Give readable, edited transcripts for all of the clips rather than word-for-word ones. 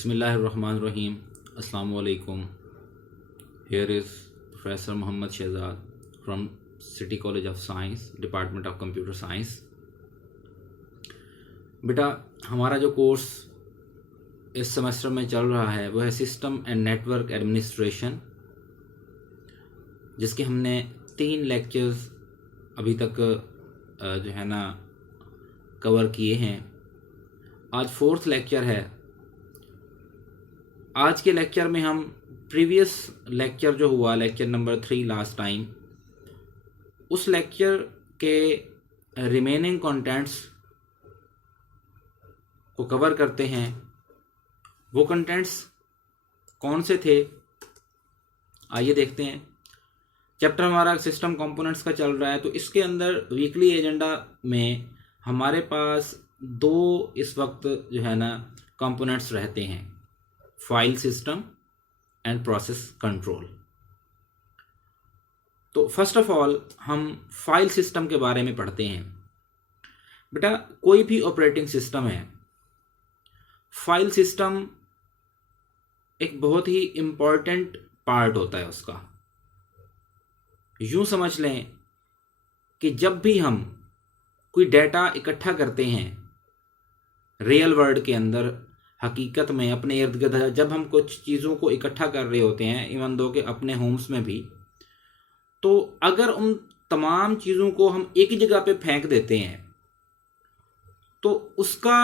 Bismillahirrahmanirrahim. Assalamu alaikum. Here is Professor Muhammad Shehzad from City College of Science, Department of Computer Science. बेटा हमारा जो course इस semester में चल रहा है वो है सिस्टम एंड नेटवर्क एडमिनिस्ट्रेशन, जिसके हमने 3 लेक्चर्स अभी तक जो है ना कवर किए हैं। आज 4th लेक्चर है। आज के लेक्चर में हम प्रीवियस लेक्चर जो हुआ लेक्चर नंबर 3 लास्ट टाइम, उस लेक्चर के रिमेनिंग कंटेंट्स को कवर करते हैं। वो कंटेंट्स कौन से थे आइए देखते हैं। चैप्टर हमारा सिस्टम कंपोनेंट्स का चल रहा है, तो इसके अंदर वीकली एजेंडा में हमारे पास 2 इस वक्त जो है ना कंपोनेंट्स रहते हैं, file system and process control. तो फर्स्ट ऑफ ऑल हम फाइल सिस्टम के बारे में पढ़ते हैं। बेटा कोई भी ऑपरेटिंग सिस्टम है, फाइल सिस्टम एक बहुत ही इम्पॉर्टेंट पार्ट होता है उसका। यूं समझ लें कि जब भी हम कोई डेटा इकट्ठा करते हैं रियल वर्ल्ड के अंदर, हकीकत में अपने इर्द गिर्द जब हम कुछ चीज़ों को इकट्ठा कर रहे होते हैं, इवन दो के अपने होम्स में भी, तो अगर उन तमाम चीज़ों को हम एक ही जगह पे फेंक देते हैं तो उसका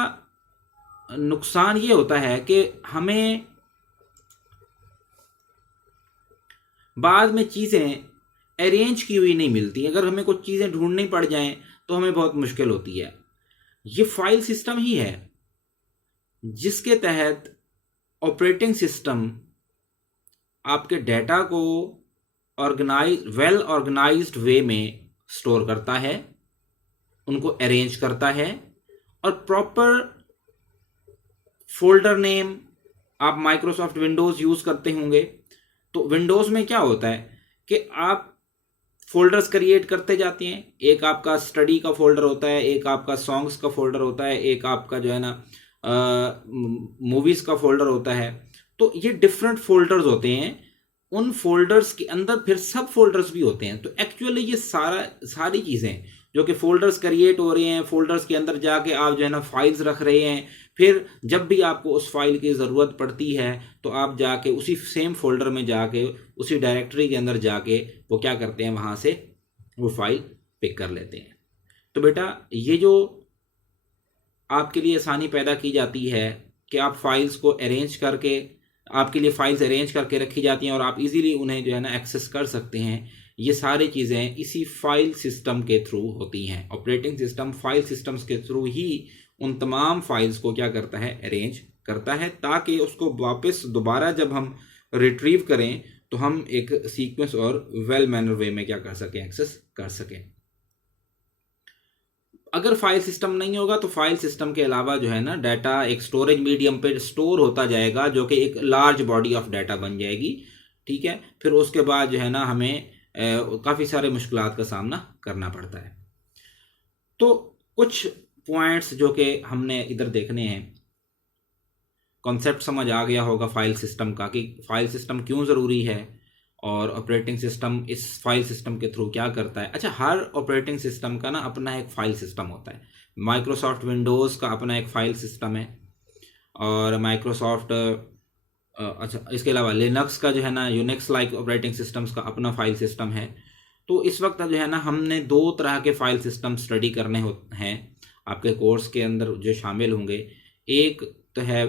नुकसान ये होता है कि हमें बाद में चीज़ें अरेंज की हुई नहीं मिलती। अगर हमें कुछ चीज़ें ढूंढनी पड़ जाएं तो हमें बहुत मुश्किल होती है। ये फाइल सिस्टम ही है जिसके तहत ऑपरेटिंग सिस्टम आपके डेटा को वेल ऑर्गेनाइज्ड वे में स्टोर करता है, उनको अरेंज करता है, और प्रॉपर फोल्डर नेम, आप माइक्रोसॉफ्ट विंडोज़ यूज़ करते होंगे, तो विंडोज़ में क्या होता है कि आप फोल्डर्स क्रिएट करते जाते हैं। एक आपका स्टडी का फोल्डर होता है, एक आपका सॉन्ग्स का फोल्डर होता है, एक आपका जो है ना मूवीज़ का फोल्डर होता है। तो ये डिफरेंट फोल्डर्स होते हैं। उन फोल्डर्स के अंदर फिर सब फोल्डर्स भी होते हैं। तो एक्चुअली ये सारी चीज़ें जो कि फोल्डर्स क्रिएट हो रहे हैं, फोल्डर्स के अंदर जाके आप जो है ना फाइल्स रख रहे हैं, फिर जब भी आपको उस फाइल की ज़रूरत पड़ती है तो आप जाके उसी सेम फोल्डर में जाके उसी डायरेक्टरी के अंदर जाके वो क्या करते हैं, वहाँ से वो फाइल पिक कर लेते हैं। तो बेटा ये जो आपके लिए आसानी पैदा की जाती है कि आप फाइल्स को अरेंज करके, आपके लिए फाइल्स अरेंज करके रखी जाती हैं और आप इजीली उन्हें जो है ना एक्सेस कर सकते हैं, ये सारी चीज़ें इसी फाइल सिस्टम के थ्रू होती हैं। ऑपरेटिंग सिस्टम फाइल सिस्टम्स के थ्रू ही उन तमाम फाइल्स को क्या करता है, अरेंज करता है, ताकि उसको वापस दोबारा जब हम रिट्रीव करें तो हम एक सीक्वेंस और वेल मैनर वे में क्या कर सकें, एक्सेस कर सकें। अगर फाइल सिस्टम नहीं होगा तो फाइल सिस्टम के अलावा जो है ना डाटा एक स्टोरेज मीडियम पे स्टोर होता जाएगा, जो कि एक लार्ज बॉडी ऑफ डाटा बन जाएगी। ठीक है, फिर उसके बाद जो है ना हमें काफ़ी सारे मुश्किलात का सामना करना पड़ता है। तो कुछ पॉइंट्स जो कि हमने इधर देखने हैं, कॉन्सेप्ट समझ आ गया होगा फाइल सिस्टम का कि फाइल सिस्टम क्यों ज़रूरी है और ऑपरेटिंग सिस्टम इस फाइल सिस्टम के थ्रू क्या करता है। अच्छा, हर ऑपरेटिंग सिस्टम का ना अपना एक फ़ाइल सिस्टम होता है। माइक्रोसॉफ्ट विंडोज़ का अपना एक फ़ाइल सिस्टम है, और माइक्रोसॉफ्ट अच्छा इसके अलावा लिनक्स का जो है ना यूनिक्स लाइक ऑपरेटिंग सिस्टम्स का अपना फ़ाइल सिस्टम है। तो इस वक्त जो है ना हमने 2 तरह के फ़ाइल सिस्टम स्टडी करने हैं आपके कोर्स के अंदर जो शामिल होंगे। एक तो है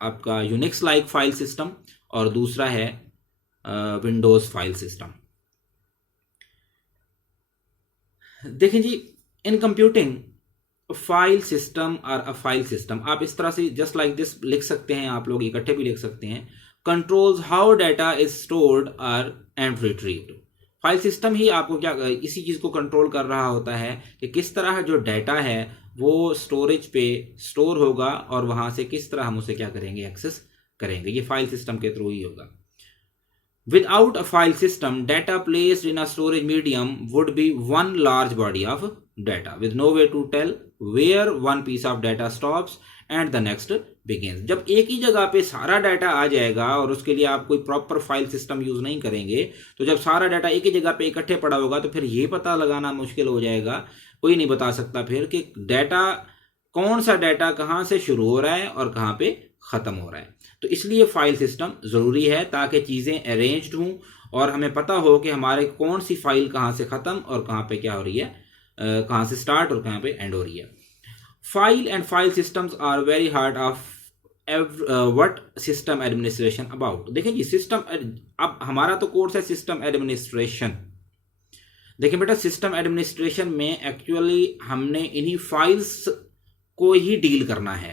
आपका यूनिक्स लाइक फ़ाइल सिस्टम और दूसरा है विंडोज़ फाइल सिस्टम। देखिए जी, इन कंप्यूटिंग फाइल सिस्टम और अ फाइल सिस्टम, आप इस तरह से जस्ट लाइक दिस लिख सकते हैं, आप लोग इकट्ठे भी लिख सकते हैं। Controls how data is stored और एंड रिट्रीव्ड। फाइल सिस्टम ही आपको क्या इसी चीज़ को कंट्रोल कर रहा होता है कि किस तरह जो डाटा है वो स्टोरेज पे स्टोर होगा और वहाँ से किस तरह हम उसे क्या करेंगे, एक्सेस करेंगे। ये फाइल सिस्टम के थ्रू ही होगा। Without a file system, data placed in a storage medium would be one large body of data with no way to tell where one piece of data stops and the next begins। जब एक ही जगह पे सारा data आ जाएगा और उसके लिए आप कोई प्रॉपर फाइल सिस्टम यूज नहीं करेंगे, तो जब सारा डाटा एक ही जगह पे इकट्ठे पड़ा होगा तो फिर ये पता लगाना मुश्किल हो जाएगा, कोई नहीं बता सकता फिर कि डाटा कौन सा डाटा कहाँ से शुरू हो रहा है और कहाँ पे खत्म हो रहा है। तो इसलिए फाइल सिस्टम जरूरी है ताकि चीजें अरेंज्ड हों और हमें पता हो कि हमारे कौन सी फाइल कहाँ से खत्म और कहाँ पे क्या हो रही है, कहाँ से स्टार्ट और कहाँ पे एंड हो रही है। File and file systems are very hard of what system administration about. देखिए जी, सिस्टम, अब हमारा तो कोर्स है सिस्टम एडमिनिस्ट्रेशन। देखिए बेटा, सिस्टम एडमिनिस्ट्रेशन में एक्चुअली हमने इन्हीं फाइल्स को ही डील करना है।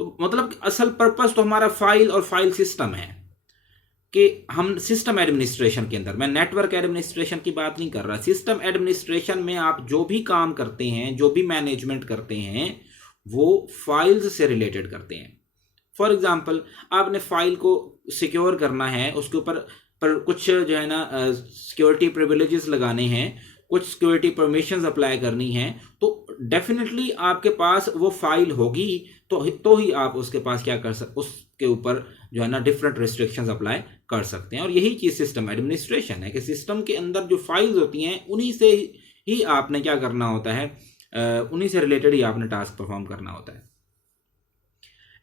तो मतलब असल पर्पस तो हमारा फाइल और फाइल सिस्टम है कि हम सिस्टम एडमिनिस्ट्रेशन के अंदर, मैं नेटवर्क एडमिनिस्ट्रेशन की बात नहीं कर रहा, सिस्टम एडमिनिस्ट्रेशन में आप जो भी काम करते हैं, जो भी मैनेजमेंट करते हैं, वो फाइल्स से रिलेटेड करते हैं। फॉर एग्जांपल, आपने फाइल को सिक्योर करना है, उसके ऊपर पर कुछ जो है ना सिक्योरिटी प्रिविलेजेस लगाने हैं, कुछ सिक्योरिटी परमिशंस अप्लाई करनी है, तो डेफिनेटली आपके पास वो फाइल होगी तो ही आप उसके पास क्या कर सकते, उसके ऊपर जो है ना डिफरेंट रिस्ट्रिक्शंस अप्लाई कर सकते हैं। और यही चीज सिस्टम एडमिनिस्ट्रेशन है कि सिस्टम के अंदर जो फाइल्स होती हैं उन्हीं से ही आपने क्या करना होता है, उन्हीं से रिलेटेड ही आपने टास्क परफॉर्म करना होता है।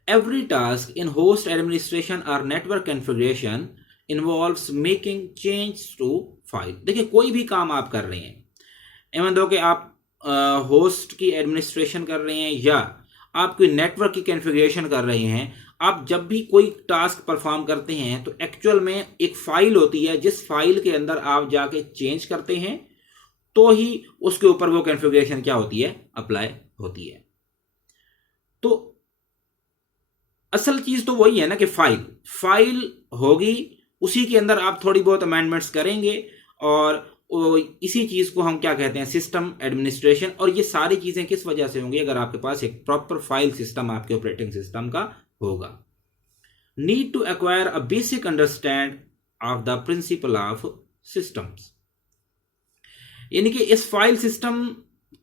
Every task in host administration और network configuration involves making change to file. देखिए, कोई भी काम आप कर रहे हैं, इवन दो कि आप होस्ट की एडमिनिस्ट्रेशन कर रहे हैं या आप कोई नेटवर्क की कॉन्फ़िगरेशन कर रहे हैं, आप जब भी कोई टास्क परफॉर्म करते हैं तो एक्चुअल में एक फाइल होती है, जिस फाइल के अंदर आप जाके चेंज करते हैं तो ही उसके ऊपर वो कॉन्फ़िगरेशन क्या होती है, अप्लाई होती है। तो असल चीज तो वही है ना कि फाइल होगी, उसी के अंदर आप थोड़ी बहुत अमेंडमेंट्स करेंगे और इसी चीज को हम क्या कहते हैं, सिस्टम एडमिनिस्ट्रेशन। और ये सारी चीजें किस वजह से होंगी, अगर आपके पास एक प्रॉपर फाइल सिस्टम आपके ऑपरेटिंग सिस्टम का होगा। Need to acquire a basic understand of the principle of systems, यानी कि इस फाइल सिस्टम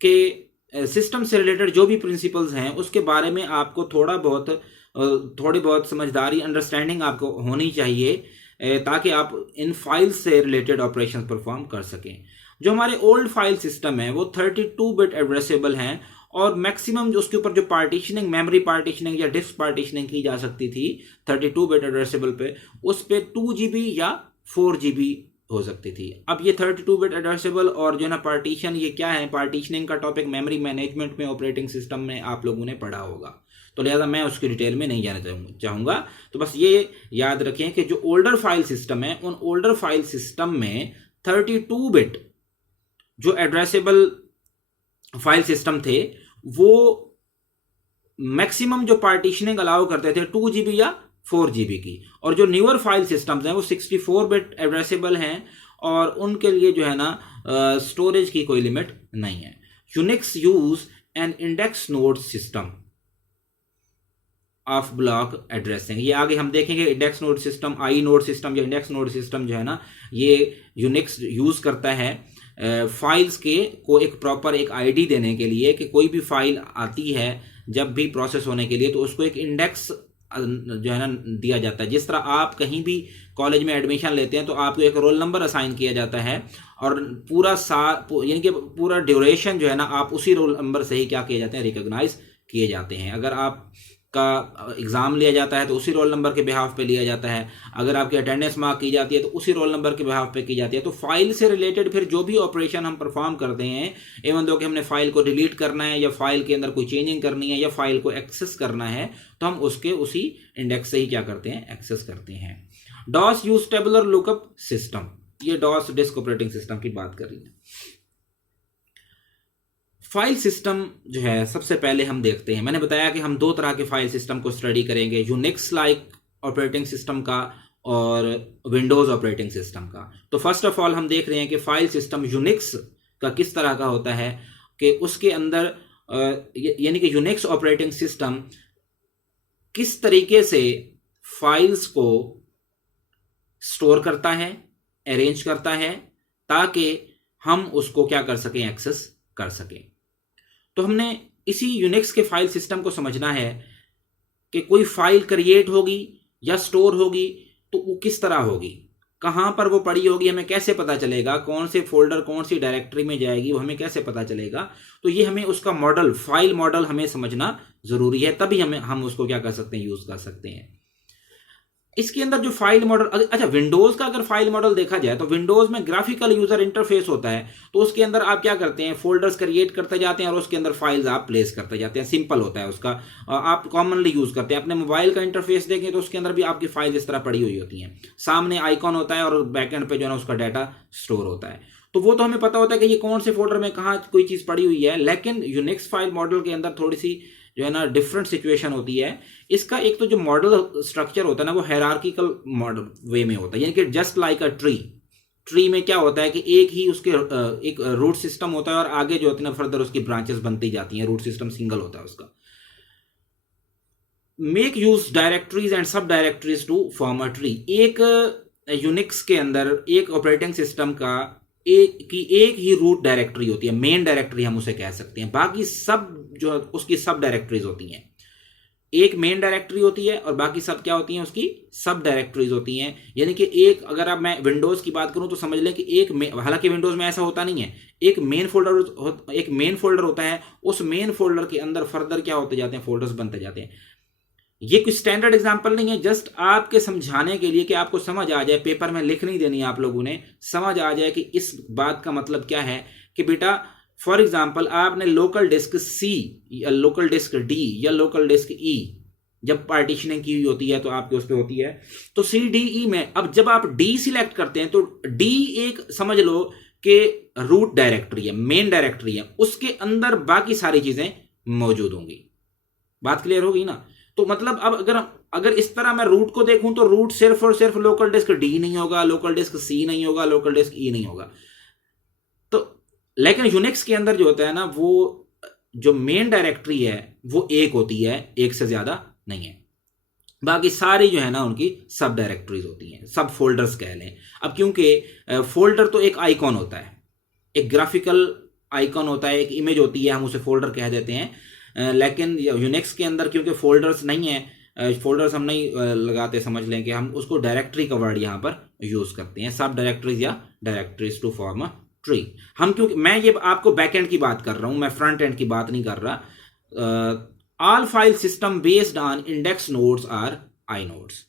के सिस्टम से रिलेटेड जो भी प्रिंसिपल्स हैं उसके बारे में आपको थोड़ी बहुत समझदारी, अंडरस्टैंडिंग आपको होनी चाहिए ताकि आप इन फाइल से रिलेटेड ऑपरेशन परफॉर्म कर सकें। जो हमारे ओल्ड फाइल सिस्टम है वो 32 बिट एड्रेसेबल हैं और मैक्सिमम जो उसके ऊपर जो पार्टीशनिंग, मेमोरी पार्टीशनिंग या डिस्क पार्टीशनिंग की जा सकती थी 32 बिट एड्रेसेबल पे, उस पे 2 GB या 4 GB हो सकती थी। अब ये 32 बिट एड्रेसेबल और जो है ना पार्टीशन, ये क्या है, पार्टीशनिंग का टॉपिक मेमोरी मैनेजमेंट में ऑपरेटिंग सिस्टम में आप लोगों ने पढ़ा होगा, तो लिहाजा मैं उसकी डिटेल में नहीं जाना चाहूँगा। तो बस ये याद रखें कि जो ओल्डर फाइल सिस्टम है, उन ओल्डर फाइल सिस्टम में 32 बिट जो एड्रेसेबल फाइल सिस्टम थे वो मैक्सिमम जो पार्टीशनिंग अलाउ करते थे 2 GB या 4 GB की, और जो न्यूअर फाइल सिस्टम्स हैं वो 64 बिट एड्रेसेबल हैं और उनके लिए जो है ना स्टोरेज की कोई लिमिट नहीं है। Unix use N index node system of block addressing, ये आगे हम देखेंगे। इंडेक्स नोड सिस्टम, आई नोड सिस्टम या इंडेक्स नोड सिस्टम जो है ना, ये यूनिक्स यूज करता है फाइल्स के को एक प्रॉपर एक आईडी देने के लिए कि कोई भी फाइल आती है जब भी प्रोसेस होने के लिए तो उसको एक इंडेक्स जो है ना दिया जाता है। जिस तरह आप कहीं भी कॉलेज में एडमिशन लेते हैं तो आपको एक रोल नंबर असाइन किया जाता है और पूरा यानी कि पूरा ड्यूरेशन जो है ना आप उसी रोल नंबर से ही क्या किए जाते हैं, रिकॉग्नाइज किए जाते हैं। अगर आप का एग्ज़ाम लिया जाता है तो उसी रोल नंबर के बिहाफ पे लिया जाता है, अगर आपकी अटेंडेंस मार्क की जाती है तो उसी रोल नंबर के बिहाफ पे की जाती है। तो फाइल से रिलेटेड फिर जो भी ऑपरेशन हम परफॉर्म करते हैं, इवन दो कि हमने फाइल को डिलीट करना है या फाइल के अंदर कोई चेंजिंग करनी है या फाइल को एक्सेस करना है, तो हम उसके उसी इंडेक्स से ही क्या करते हैं, एक्सेस करते हैं। DOS use tabular lookup system, ये डॉस डिस्क ऑपरेटिंग सिस्टम की बात कर रही है। फाइल सिस्टम जो है सबसे पहले हम देखते हैं, मैंने बताया कि हम दो तरह के फाइल सिस्टम को स्टडी करेंगे, यूनिक्स लाइक ऑपरेटिंग सिस्टम का और विंडोज ऑपरेटिंग सिस्टम का। तो फर्स्ट ऑफ ऑल हम देख रहे हैं कि फाइल सिस्टम यूनिक्स का किस तरह का होता है कि उसके अंदर यानी कि यूनिक्स ऑपरेटिंग सिस्टम किस तरीके से फाइल्स को स्टोर करता है, अरेंज करता है ताकि हम उसको क्या कर सकें, एक्सेस कर सके। तो हमने इसी यूनिक्स के फाइल सिस्टम को समझना है कि कोई फाइल क्रिएट होगी या स्टोर होगी तो वो किस तरह होगी, कहाँ पर वो पड़ी होगी, हमें कैसे पता चलेगा, कौन से फोल्डर कौन सी डायरेक्टरी में जाएगी वो हमें कैसे पता चलेगा। तो ये हमें उसका मॉडल, फाइल मॉडल हमें समझना जरूरी है, तभी हम उसको क्या कर सकते हैं, यूज कर सकते हैं। इसके अंदर जो फाइल मॉडल, अच्छा विंडोज का अगर फाइल मॉडल देखा जाए तो विंडोज में ग्राफिकल यूजर इंटरफेस होता है, तो उसके अंदर आप क्या करते हैं, फोल्डर्स क्रिएट करते जाते हैं और उसके अंदर फाइल्स आप प्लेस करते जाते हैं, सिंपल होता है उसका, आप कॉमनली यूज करते हैं। अपने मोबाइल का इंटरफेस देखें तो उसके अंदर भी आपकी फाइल इस तरह पड़ी हुई होती हैं, सामने आइकॉन होता है और बैकएंड पे जो है ना उसका डाटा स्टोर होता है। तो वो तो हमें पता होता है कि ये कौन से फोल्डर में कहाँ कोई चीज पड़ी हुई है, लेकिन यूनिक्स फाइल मॉडल के अंदर थोड़ी सी जो है ना डिफरेंट सिचुएशन होती है। इसका एक तो जो मॉडल स्ट्रक्चर होता है ना वो हायरार्किकल मॉडल वे में होता है, यानी कि जस्ट लाइक अ ट्री में क्या होता है कि एक ही उसके एक रूट सिस्टम होता है और आगे जो होती है ना फर्दर उसकी ब्रांचेस बनती जाती हैं, रूट सिस्टम सिंगल होता है उसका। Make use directories and sub directories to form a tree. एक यूनिक्स के अंदर एक ऑपरेटिंग सिस्टम का एक ही रूट डायरेक्टरी होती है, मेन डायरेक्टरी हम उसे कह सकते हैं, बाकी सब जो उसकी सब डायरेक्टरीज होती हैं। एक मेन डायरेक्टरी होती है और बाकी सब क्या होती हैं, उसकी सब डायरेक्टरीज होती हैं। यानी कि एक, अगर आप मैं विंडोज की बात करूं तो समझ लें कि हालांकि विंडोज में ऐसा होता नहीं है, एक मेन फोल्डर होता है, उस मेन फोल्डर के अंदर फर्दर क्या होते जाते हैं, फोल्डर्स बनते जाते हैं। ये कोई स्टैंडर्ड एग्जांपल नहीं है, जस्ट आपके समझाने के लिए कि आपको समझ आ जाए, पेपर में लिख नहीं देनी आप लोगों ने, समझ आ जाए कि इस बात का मतलब क्या है कि बेटा फॉर एग्जांपल आपने लोकल डिस्क सी या लोकल डिस्क डी या लोकल डिस्क ई जब पार्टीशनिंग की हुई होती है तो आपके उस पर होती है, तो सी डी ई में अब जब आप डी सिलेक्ट करते हैं तो डी एक समझ लो कि रूट डायरेक्टरी है, मेन डायरेक्टरी है, उसके अंदर बाकी सारी चीजें मौजूद होंगी। बात क्लियर होगी ना? तो मतलब अब अगर इस तरह मैं रूट को देखूं तो रूट सिर्फ और सिर्फ लोकल डिस्क डी नहीं होगा, लोकल डिस्क सी नहीं होगा, लोकल डिस्क ई नहीं होगा। तो लेकिन यूनिक्स के अंदर जो होता है ना, वो जो मेन डायरेक्टरी है वो एक होती है, एक से ज्यादा नहीं है, बाकी सारी जो है ना उनकी सब डायरेक्टरीज होती हैं, सब फोल्डर्स कह लें। अब क्योंकि फोल्डर तो एक आइकॉन होता है, एक ग्राफिकल आइकॉन होता है, एक इमेज होती है, हम उसे फोल्डर कह देते हैं। लेकिन यूनिक्स के अंदर क्योंकि फोल्डर्स नहीं है, फोल्डर्स हम नहीं लगाते, समझ लें कि हम उसको डायरेक्टरी का वर्ड यहाँ पर यूज करते हैं, सब डायरेक्टरीज या directories to form a tree. हम क्योंकि मैं ये आपको बैक एंड की बात कर रहा हूं, मैं फ्रंट एंड की बात नहीं कर रहा। All file system based on index nodes are I nodes.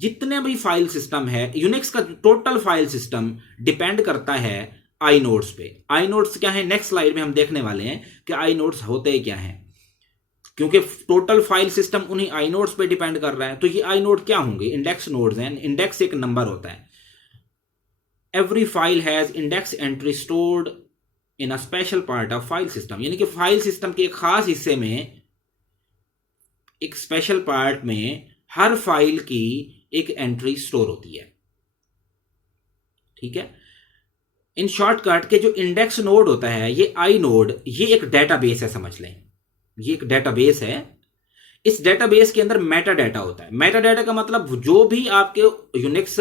जितने भी फाइल सिस्टम है यूनिक्स का, टोटल फाइल सिस्टम डिपेंड करता है आई नोड्स पे। आई नोड्स क्या है, नेक्स्ट स्लाइड में हम देखने वाले हैं कि आई नोड्स होते क्या हैं, क्योंकि टोटल फाइल सिस्टम उन्हीं आई नोड्स पे डिपेंड कर रहा है। तो ये आई नोड क्या होंगे, इंडेक्स नोड्स हैं। इंडेक्स एक नंबर होता है। Every file has index entry stored in a special part of file system, यानी कि फाइल सिस्टम के एक खास हिस्से में, एक स्पेशल पार्ट में हर फाइल की एक एंट्री स्टोर होती है। ठीक है, इन शॉर्टकट के जो इंडेक्स नोड होता है, ये आई नोड, ये एक डेटाबेस है, समझ लें ये एक डेटाबेस है। इस डेटाबेस के अंदर मेटा डाटा होता है। मेटा डाटा का मतलब जो भी आपके यूनिक्स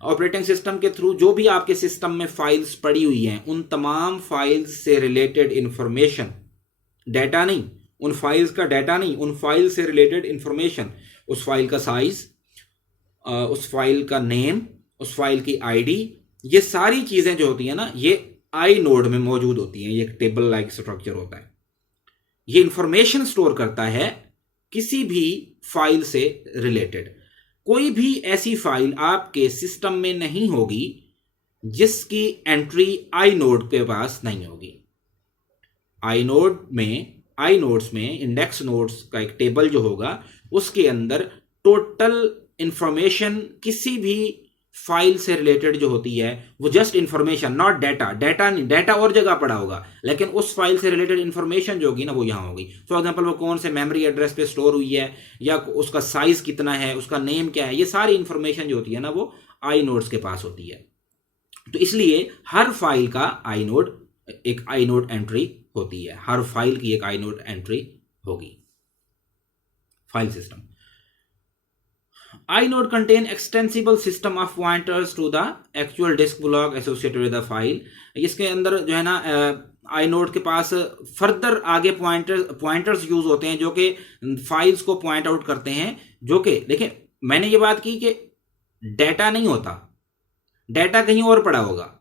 ऑपरेटिंग सिस्टम के थ्रू जो भी आपके सिस्टम में फाइल्स पड़ी हुई हैं, उन तमाम फाइल्स से रिलेटेड इंफॉर्मेशन, डाटा नहीं, उन फाइल्स का डाटा नहीं, उन फाइल से रिलेटेड इंफॉर्मेशन, उस फाइल का साइज, उस फाइल का नेम, उस फाइल की आईडी, ये सारी चीजें जो होती है ना, ये आई नोड में मौजूद होती हैं। ये एक टेबल लाइक स्ट्रक्चर होता है। ये इंफॉर्मेशन स्टोर करता है किसी भी फाइल से रिलेटेड। कोई भी ऐसी फाइल आपके सिस्टम में नहीं होगी जिसकी एंट्री आई नोड के पास नहीं होगी। आई नोड्स में इंडेक्स नोड्स का एक टेबल जो होगा, उसके अंदर टोटल इंफॉर्मेशन किसी भी फाइल से रिलेटेड जो होती है, वो just information, not data. Data नहीं, डाटा और जगह पड़ा होगा, लेकिन उस फाइल से रिलेटेड इंफॉर्मेशन जो होगी ना वो यहां होगी। फॉर एग्जांपल वो कौन से मेमोरी एड्रेस पे स्टोर हुई है, या उसका साइज कितना है, उसका नेम क्या है, ये सारी इंफॉर्मेशन जो होती है ना वो आई नोड्स के पास होती है। तो इसलिए हर फाइल का आई नोड, एक आई नोड एंट्री होती है, हर फाइल की एक आई नोड एंट्री होगी। File system inode contain extensible system of pointers to the actual disk block associated with the file। इसके अंदर जो है ना आईनोड के पास फर्दर आगे पॉइंटर्स यूज होते हैं जो कि फाइल्स को पॉइंट आउट करते हैं, जो कि देखिए मैंने ये बात की कि डेटा नहीं होता, डेटा कहीं और पड़ा होगा।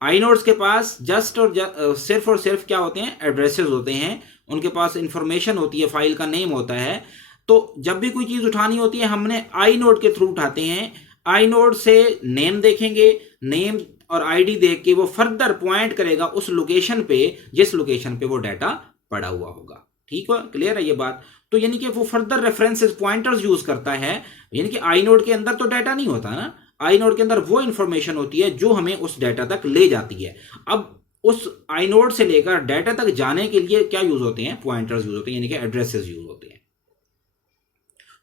आईनोड्स के पास जस्ट और सिर्फ क्या होते हैं, एड्रेसेस होते हैं, उनके पास इंफॉर्मेशन होती है, फाइल का नेम होता है। तो जब भी कोई चीज उठानी होती है हमने आईनोड के थ्रू उठाते हैं। आईनोड से नेम देखेंगे, नेम और आईडी देख के वो फर्दर पॉइंट करेगा उस लोकेशन पे जिस लोकेशन पे वो डाटा पड़ा हुआ होगा। ठीक है, क्लियर है ये बात? तो यानी कि वो फर्दर रेफरेंसेस पॉइंटर्स यूज करता है। यानी कि आईनोड के अंदर तो डाटा नहीं होता ना, आईनोड के अंदर वो इंफॉर्मेशन होती है जो हमें उस डाटा तक ले जाती है। अब उस आईनोड से लेकर डाटा तक जाने के लिए क्या यूज होते हैं, पॉइंटर्स यूज होते हैं, यानी कि एड्रेसेस यूज होते हैं।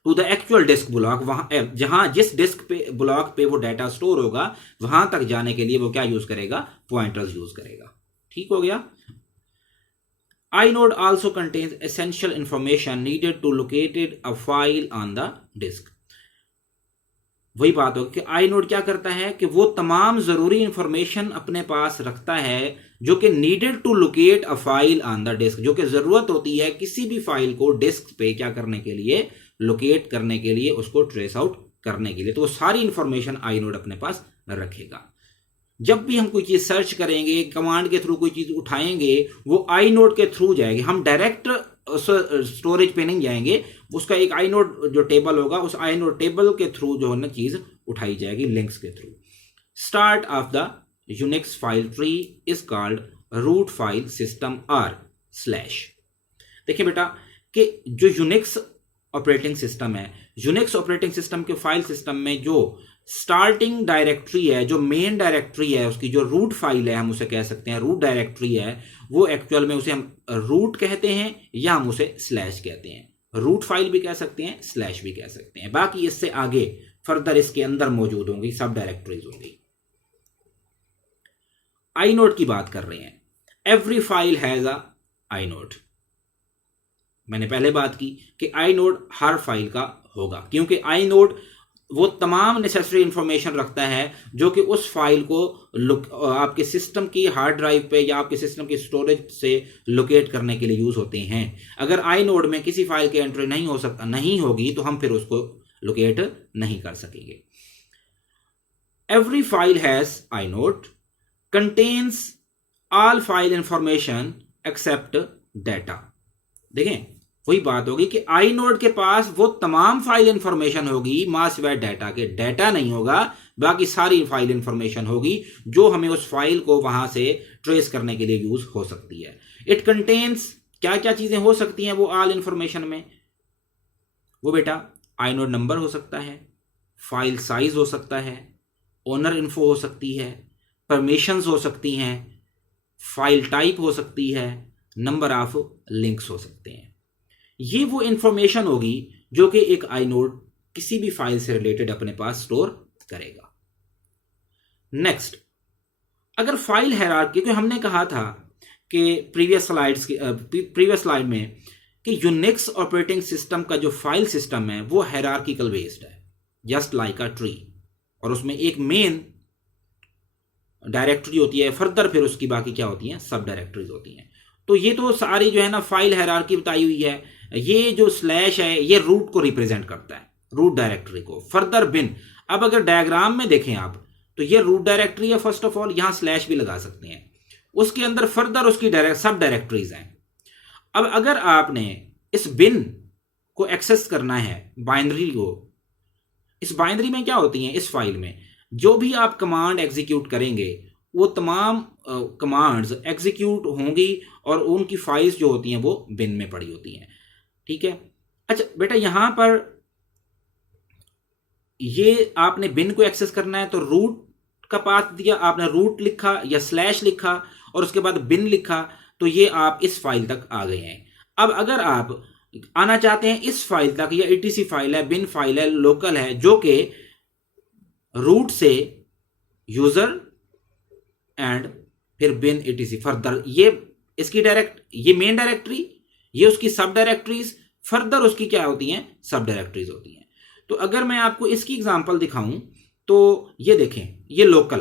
To the actual disk block, वहां जहां जिस डिस्क पे ब्लॉक पे वो डाटा स्टोर होगा वहां तक जाने के लिए वो क्या यूज करेगा, पॉइंटर्स यूज करेगा। ठीक हो गया। inode also contains essential information needed to locate a file on the disk। वही बात होगी कि inode क्या करता है कि वो तमाम जरूरी इंफॉर्मेशन अपने पास रखता है जो कि needed to locate a file on the disk, जो कि जरूरत होती है किसी भी फाइल को डिस्क पे क्या करने के लिए, लोकेट करने के लिए, उसको ट्रेस आउट करने के लिए। तो वो सारी इंफॉर्मेशन आईनोड अपने पास रखेगा। जब भी हम कोई चीज सर्च करेंगे, कमांड के थ्रू कोई चीज उठाएंगे, वो आईनोड के थ्रू जाएगी। हम डायरेक्ट स्टोरेज पे नहीं जाएंगे, उसका एक आईनोड जो टेबल होगा उस आईनोड टेबल के थ्रू जो है ना चीज उठाई जाएगी, लिंक्स के through. Start of the Unix file tree is called root file system और स्लैश। देखिए बेटा कि जो यूनिक्स ऑपरेटिंग सिस्टम है, यूनिक्स ऑपरेटिंग सिस्टम के फाइल सिस्टम में जो स्टार्टिंग डायरेक्टरी है, जो मेन डायरेक्टरी है, उसकी जो रूट फाइल है, हम उसे कह सकते हैं रूट डायरेक्टरी है, वो एक्चुअल में उसे हम रूट कहते हैं या हम उसे स्लैश कहते हैं। रूट फाइल भी कह सकते हैं, स्लैश भी कह सकते हैं। बाकी इससे आगे फर्दर इसके अंदर मौजूद होंगी सब डायरेक्टरीज होंगी। आईनोड की बात कर रहे हैं। Every file has a inode. मैंने पहले बात की कि आईनोड हर फाइल का होगा, क्योंकि आईनोड वो तमाम नेसेसरी इंफॉर्मेशन रखता है जो कि उस फाइल को आपके सिस्टम की हार्ड ड्राइव पे या आपके सिस्टम की स्टोरेज से लोकेट करने के लिए यूज होते हैं। अगर आईनोड में किसी फाइल की एंट्री नहीं होगी तो हम फिर उसको लोकेट नहीं कर सकेंगे। Every file has inode contains all file information except data. देखें वही बात होगी कि आईनोड के पास वो तमाम फाइल इंफॉर्मेशन होगी मां सिवाय डाटा के। डाटा नहीं होगा, बाकी सारी फाइल इंफॉर्मेशन होगी जो हमें उस फाइल को वहां से ट्रेस करने के लिए यूज हो सकती है। इट कंटेन्स, क्या क्या चीजें हो सकती हैं वो ऑल इंफॉर्मेशन में, वो बेटा आईनोड नंबर हो सकता है, फाइल साइज हो सकता है, ओनर इन्फो हो सकती है, परमिशंस हो सकती हैं, फाइल टाइप हो सकती है, नंबर ऑफ लिंक्स हो सकते हैं। ये वो इंफॉर्मेशन होगी जो कि एक आईनोड किसी भी फाइल से रिलेटेड अपने पास स्टोर करेगा। नेक्स्ट, अगर फाइल हायरार्की, क्योंकि हमने कहा था कि प्रीवियस स्लाइड में कि यूनिक्स ऑपरेटिंग सिस्टम का जो फाइल सिस्टम है वो हायरार्किकल बेस्ड है, जस्ट लाइक अ ट्री, और उसमें एक मेन डायरेक्टरी होती है, फर्दर फिर उसकी बाकी क्या होती हैं, सब डायरेक्टरीज होती हैं। तो ये तो सारी जो है ना फाइल हायरार्की बताई हुई है। ये जो स्लैश है ये रूट को रिप्रेजेंट करता है, रूट डायरेक्टरी को। फर्दर बिन, अब अगर डायग्राम में देखें आप तो ये रूट डायरेक्टरी है फर्स्ट ऑफ ऑल, यहां स्लैश भी लगा सकते हैं, उसके अंदर फर्दर उसकी सब डायरेक्टरीज हैं। अब अगर आपने इस बिन को एक्सेस करना है, बाइनरी को, इस बाइनरी में क्या होती है, इस फाइल में जो भी आप कमांड एग्जीक्यूट करेंगे वो तमाम कमांड्स एग्जीक्यूट होंगी और उनकी फाइल्स जो होती हैं वो बिन में पड़ी होती हैं। ठीक है। अच्छा बेटा यहां पर ये आपने बिन को एक्सेस करना है तो रूट का पाथ दिया, आपने रूट लिखा या स्लैश लिखा और उसके बाद बिन लिखा, तो ये आप इस फाइल तक आ गए हैं। अब अगर आप आना चाहते हैं इस फाइल तक, या etc फाइल है, बिन फाइल है, लोकल है, जो कि रूट से यूजर एंड फिर बिन etc फर्दर, ये इसकी ये मेन डायरेक्टरी, ये उसकी सब डायरेक्टरीज, फर्दर उसकी क्या होती हैं, सब डायरेक्टरीज होती हैं। तो अगर मैं आपको इसकी एग्जांपल दिखाऊं तो ये देखें, ये लोकल,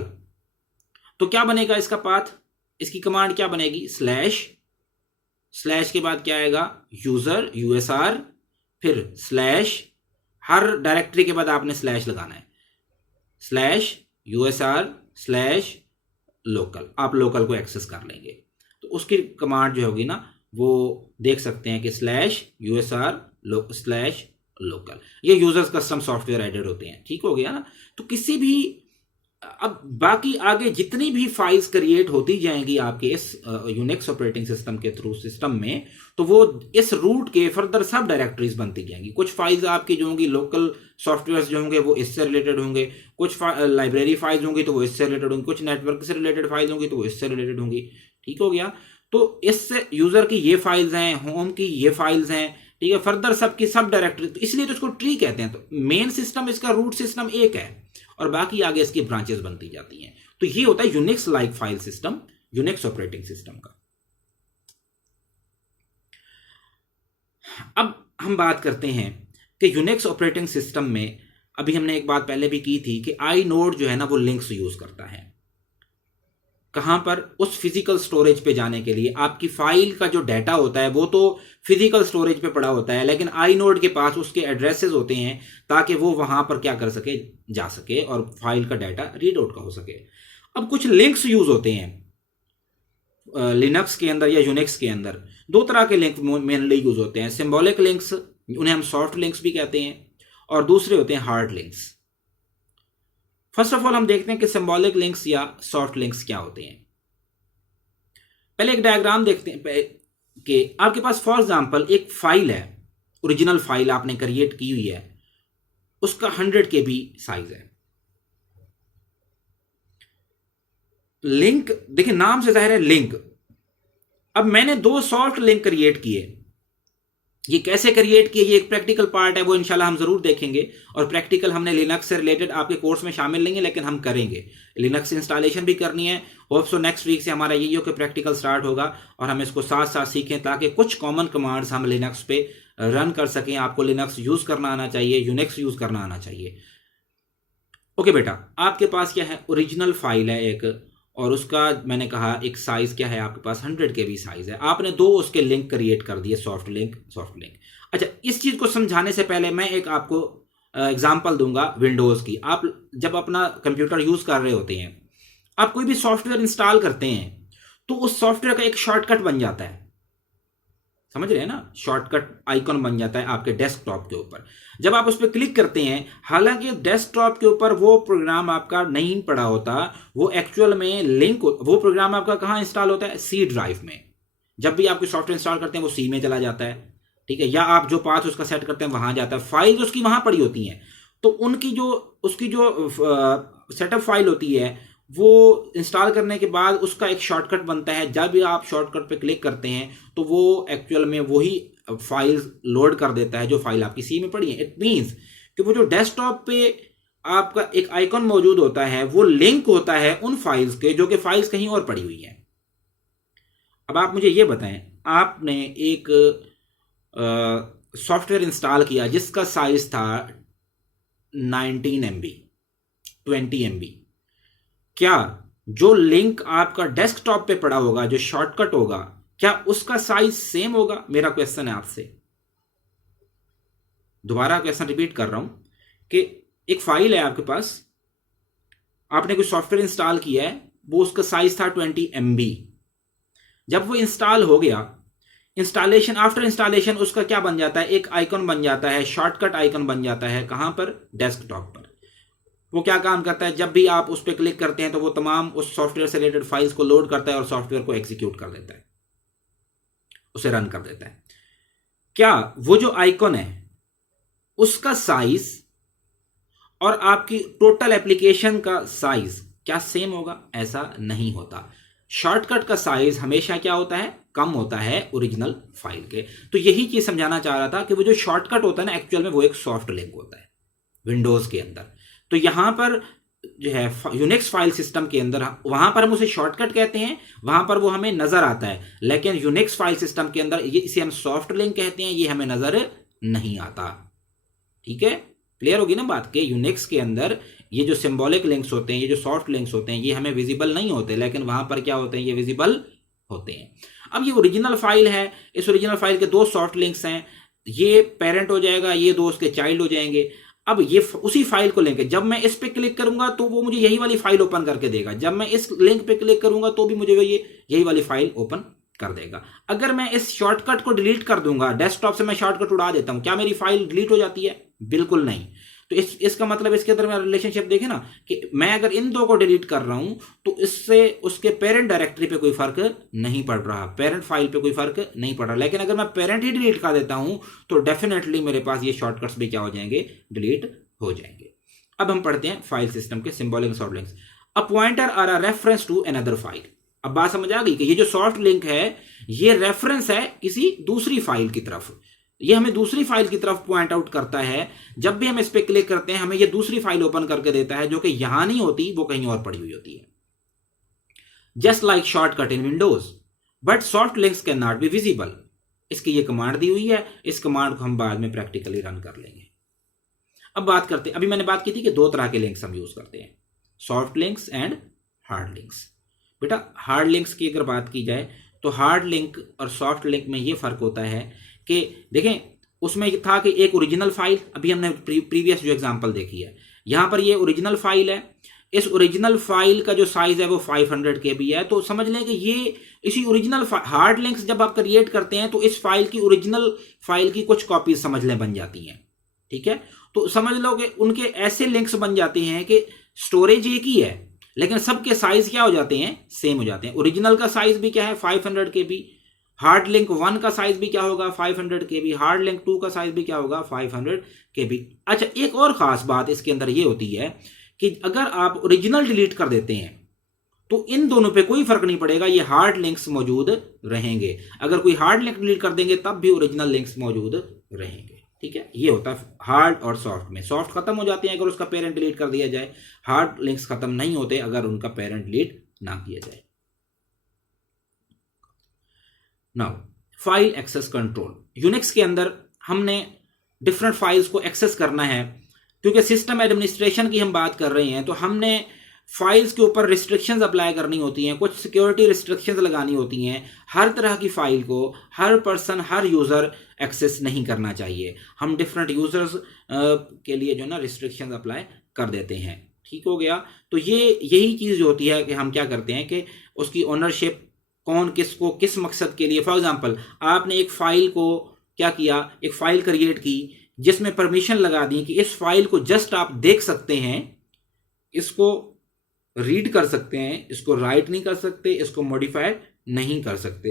तो क्या बनेगा इसका पाथ, इसकी कमांड क्या बनेगी, स्लैश, स्लैश के बाद क्या आएगा, यूजर यूएसआर, फिर स्लैश, हर डायरेक्टरी के बाद आपने स्लैश लगाना है, स्लैश यूएसआर स्लैश लोकल, आप लोकल को एक्सेस कर लेंगे। तो उसकी कमांड जो होगी ना वो देख सकते हैं कि स्लैश यूएसआर स्लैश लोकल, ये यूजर्स कस्टम सॉफ्टवेयर एडेड होते हैं। ठीक हो गया ना। तो किसी भी, अब बाकी आगे जितनी भी फाइल्स क्रिएट होती जाएंगी आपके इस यूनिक्स ऑपरेटिंग सिस्टम के थ्रू सिस्टम में, तो वो इस रूट के फर्दर सब डायरेक्टरीज बनती जाएंगी। कुछ फाइल्स आपकी जो होंगी लोकल सॉफ्टवेयर जो होंगे वो इससे रिलेटेड होंगे, कुछ लाइब्रेरी फाइल्स होंगी तो वो इससे रिलेटेड होंगी, कुछ नेटवर्क से रिलेटेड फाइल्स होंगी तो वो इससे रिलेटेड होंगी। ठीक हो गया। तो इससे यूजर की ये फाइल्स हैं, होम की ये फाइल्स हैं, ठीक है, फर्दर सब की सब डायरेक्टरी, तो इसलिए तो इसको ट्री कहते हैं। तो मेन सिस्टम, इसका रूट सिस्टम एक है और बाकी आगे इसकी ब्रांचेस बनती जाती हैं। तो ये होता है Unix like file system, Unix operating system का। अब हम बात करते हैं कि यूनिक्स ऑपरेटिंग सिस्टम में, अभी हमने एक बात पहले भी की थी कि आई नोड जो है ना वो लिंक्स यूज करता है। कहां पर, उस फिजिकल स्टोरेज पे जाने के लिए। आपकी फाइल का जो डाटा होता है वो तो फिजिकल स्टोरेज पे पड़ा होता है, लेकिन आई नोड के पास उसके एड्रेसेस होते हैं ताकि वो वहां पर क्या कर सके, जा सके और फाइल का डाटा रीड आउट का हो सके। अब कुछ लिंक्स यूज होते हैं लिनक्स के अंदर या यूनिक्स के अंदर। दो तरह के लिंक मेनली यूज होते हैं, सिंबॉलिक लिंक्स, उन्हें हम सॉफ्ट लिंक्स भी कहते हैं, और दूसरे होते हैं hard links. First of all हम देखते हैं कि सिंबॉलिक लिंक्स या सॉफ्ट लिंक्स क्या होते हैं। पहले एक डायग्राम देखते हैं कि आपके पास फॉर एग्जांपल एक फाइल है, ओरिजिनल फाइल आपने क्रिएट की हुई है, उसका 100 KB साइज है। लिंक देखिए, नाम से जाहिर है लिंक। अब मैंने 2 सॉफ्ट लिंक क्रिएट किए। ये कैसे क्रिएट किए, ये एक प्रैक्टिकल पार्ट है, वो इंशाल्लाह हम जरूर देखेंगे। और प्रैक्टिकल हमने लिनक्स से रिलेटेड आपके कोर्स में शामिल नहीं है, लेकिन हम करेंगे। लिनक्स इंस्टॉलेशन भी करनी है। होप सो नेक्स्ट वीक से हमारा यही हो कि प्रैक्टिकल स्टार्ट होगा और हम इसको साथ साथ सीखें ताकि कुछ कॉमन कमांड्स हम लिनक्स पे रन कर सकें। आपको लिनक्स यूज करना आना चाहिए, यूनिक्स यूज करना आना चाहिए। ओके बेटा, आपके पास क्या है, ओरिजिनल फाइल है एक, और उसका मैंने कहा एक साइज क्या है आपके पास, 100 KB साइज है। आपने 2 उसके लिंक क्रिएट कर दिए, सॉफ्ट लिंक सॉफ्ट लिंक। अच्छा, इस चीज को समझाने से पहले मैं एक आपको एग्जांपल दूंगा विंडोज की। आप जब अपना कंप्यूटर यूज कर रहे होते हैं, आप कोई भी सॉफ्टवेयर इंस्टॉल करते हैं तो उस सॉफ्टवेयर का एक शॉर्टकट बन जाता है, समझ रहे हैं ना, शॉर्टकट आइकॉन बन जाता है आपके डेस्कटॉप के ऊपर। जब आप उस पर क्लिक करते हैं, हालांकि डेस्कटॉप के ऊपर वो प्रोग्राम आपका नहीं पड़ा होता, वो एक्चुअल में लिंक, वो प्रोग्राम आपका कहाँ इंस्टॉल होता है, सी ड्राइव में। जब भी आप कोई सॉफ्टवेयर इंस्टॉल करते हैं वो सी में चला जाता है, ठीक है, या आप जो पाथ उसका सेट करते हैं वहां जाता है। फाइल उसकी वहां पड़ी होती हैं, तो उसकी जो सेटअप फाइल होती है वो इंस्टॉल करने के बाद उसका एक शॉर्टकट बनता है। जब भी आप शॉर्टकट पे क्लिक करते हैं तो वो एक्चुअल में वही फाइल्स लोड कर देता है जो फाइल आपकी सी में पड़ी है। इट मींस कि वो जो डेस्कटॉप पे आपका एक आइकॉन मौजूद होता है वो लिंक होता है उन फाइल्स के जो कि फाइल्स कहीं और पड़ी हुई हैं। अब आप मुझे ये बताएं, आपने एक सॉफ्टवेयर इंस्टॉल किया जिसका साइज था 19 MB 20 MB। क्या जो लिंक आपका डेस्कटॉप पे पड़ा होगा, जो शॉर्टकट होगा, क्या उसका साइज सेम होगा? मेरा क्वेश्चन है आपसे, दोबारा क्वेश्चन रिपीट कर रहा हूं कि एक फाइल है आपके पास, आपने कोई सॉफ्टवेयर इंस्टॉल किया है, वो उसका साइज था 20 MB। जब वो इंस्टॉल हो गया, इंस्टॉलेशन, आफ्टर इंस्टॉलेशन उसका क्या बन जाता है, एक आइकन बन जाता है, शॉर्टकट आइकन बन जाता है। कहां पर? डेस्कटॉप पर। वो क्या काम करता है, जब भी आप उस पर क्लिक करते हैं तो वो तमाम उस सॉफ्टवेयर से रिलेटेड फाइल्स को लोड करता है और सॉफ्टवेयर को एग्जीक्यूट कर देता है, उसे रन कर देता है। क्या वो जो आइकन है उसका साइज और आपकी टोटल एप्लीकेशन का साइज क्या सेम होगा? ऐसा नहीं होता। शॉर्टकट का साइज हमेशा क्या होता है, कम होता है ओरिजिनल फाइल के। तो यही चीज समझाना चाह रहा था कि वो जो शॉर्टकट होता है ना, एक्चुअल में वो एक सॉफ्ट लिंक होता है विंडोज के अंदर। तो यहां पर जो है यूनिक्स फाइल सिस्टम के अंदर, वहां पर हम उसे शॉर्टकट कहते हैं, वहां पर वो हमें नजर आता है, लेकिन यूनिक्स फाइल सिस्टम के अंदर इसे हम सॉफ्ट लिंक कहते हैं, ये हमें नजर नहीं आता। ठीक है, क्लियर होगी ना बात के यूनिक्स के अंदर ये जो सिंबॉलिक लिंक्स होते हैं, ये जो सॉफ्ट लिंक्स होते हैं, ये हमें विजिबल नहीं होते, लेकिन वहां पर क्या होते हैं, ये विजिबल होते हैं। अब ये ओरिजिनल फाइल है, इस ओरिजिनल फाइल के दो सॉफ्ट लिंक्स हैं, ये पेरेंट हो जाएगा, ये दो उसके चाइल्ड हो जाएंगे। अब ये उसी फाइल को लेंगे, जब मैं इस पे क्लिक करूंगा तो वो मुझे यही वाली फाइल ओपन करके देगा, जब मैं इस लिंक पे क्लिक करूंगा तो भी मुझे ये यही वाली फाइल ओपन कर देगा। अगर मैं इस शॉर्टकट को डिलीट कर दूंगा, डेस्कटॉप से मैं शॉर्टकट उड़ा देता हूं, क्या मेरी फाइल डिलीट हो जाती है? बिल्कुल नहीं। तो इसका मतलब इसके अंदर मेरा रिलेशनशिप देखे ना, कि मैं अगर इन दो को डिलीट कर रहा हूं तो इससे उसके पेरेंट डायरेक्टरी पे कोई फर्क नहीं पड़ रहा, पेरेंट फाइल पे कोई फर्क नहीं पड़ रहा। लेकिन अगर मैं पेरेंट ही डिलीट कर देता हूं तो डेफिनेटली मेरे पास ये शॉर्टकट्स भी क्या हो जाएंगे, डिलीट हो जाएंगे। अब हम पढ़ते हैं फाइल सिस्टम के symbolic soft links. A pointer are a reference to another file. अब बात समझ आ गई कि ये जो सॉफ्ट लिंक है ये रेफरेंस है किसी दूसरी फाइल की तरफ, ये हमें दूसरी फाइल की तरफ पॉइंट आउट करता है। जब भी हम इस पे क्लिक करते हैं हमें ये दूसरी फाइल ओपन करके देता है, जो कि यहां नहीं होती, वो कहीं और पड़ी हुई होती है। Just like shortcut in Windows but soft links can not be visible. इसकी ये कमांड दी हुई है, इस कमांड को हम बाद में प्रैक्टिकली रन कर लेंगे। अब बात करते हैं, अभी मैंने बात की थी कि दो तरह के लिंक्स हम यूज करते हैं, soft links and hard links. बेटा हार्ड लिंक्स की अगर बात की जाए तो हार्ड लिंक और सॉफ्ट लिंक में ये फर्क होता है कि देखें, उसमें था कि एक ओरिजिनल फाइल, अभी हमने प्रीवियस जो एग्जांपल देखी है, यहां पर ये ओरिजिनल फाइल है, इस ओरिजिनल फाइल का जो साइज है वो 500 KB है। तो समझ लें कि ये इसी ओरिजिनल हार्ड लिंक्स जब आप क्रिएट करते हैं तो इस फाइल की ओरिजिनल फाइल की कुछ कॉपीज समझ लें बन जाती हैं, ठीक है। तो समझ लो कि उनके ऐसे लिंक्स बन जाते हैं कि स्टोरेज एक ही है लेकिन सबके साइज क्या हो जाते हैं, सेम हो जाते हैं। ओरिजिनल का साइज भी क्या है, 500 KB, हार्ड लिंक 1 का साइज भी क्या होगा, 500 KB, हार्ड लिंक 2 का साइज भी क्या होगा, 500 KB। अच्छा, एक और खास बात इसके अंदर ये होती है कि अगर आप ओरिजिनल डिलीट कर देते हैं तो इन दोनों पे कोई फर्क नहीं पड़ेगा, ये हार्ड लिंक्स मौजूद रहेंगे। अगर कोई हार्ड लिंक डिलीट कर देंगे तब भी ओरिजिनल लिंक्स मौजूद रहेंगे, ठीक है। ये होता है हार्ड और सॉफ्ट में। सॉफ्ट खत्म हो जाते हैं अगर उसका पेरेंट डिलीट कर दिया जाए, हार्ड लिंक्स खत्म नहीं होते अगर उनका पेरेंट डिलीट ना किया जाए। Now file access control. Unix के अंदर हमने डिफरेंट फाइल्स को एक्सेस करना है, क्योंकि सिस्टम एडमिनिस्ट्रेशन की हम बात कर रहे हैं तो हमने फाइल्स के ऊपर रिस्ट्रिक्शंस अप्लाई करनी होती हैं, कुछ सिक्योरिटी रिस्ट्रिक्शंस लगानी होती हैं। हर तरह की फाइल को हर पर्सन, हर यूज़र एक्सेस नहीं करना चाहिए। हम डिफरेंट यूज़र्स के लिए जो ना रिस्ट्रिक्शंस अप्लाई कर देते हैं, ठीक हो गया। तो ये यही चीज़ होती है कि हम क्या करते हैं कि उसकी ओनरशिप कौन किसको किस मकसद के लिए। फॉर एग्जांपल, आपने एक फाइल को क्या किया, एक फाइल क्रिएट की जिसमें परमिशन लगा दी कि इस फाइल को जस्ट आप देख सकते हैं, इसको रीड कर सकते हैं, इसको राइट नहीं कर सकते, इसको मॉडिफाई नहीं कर सकते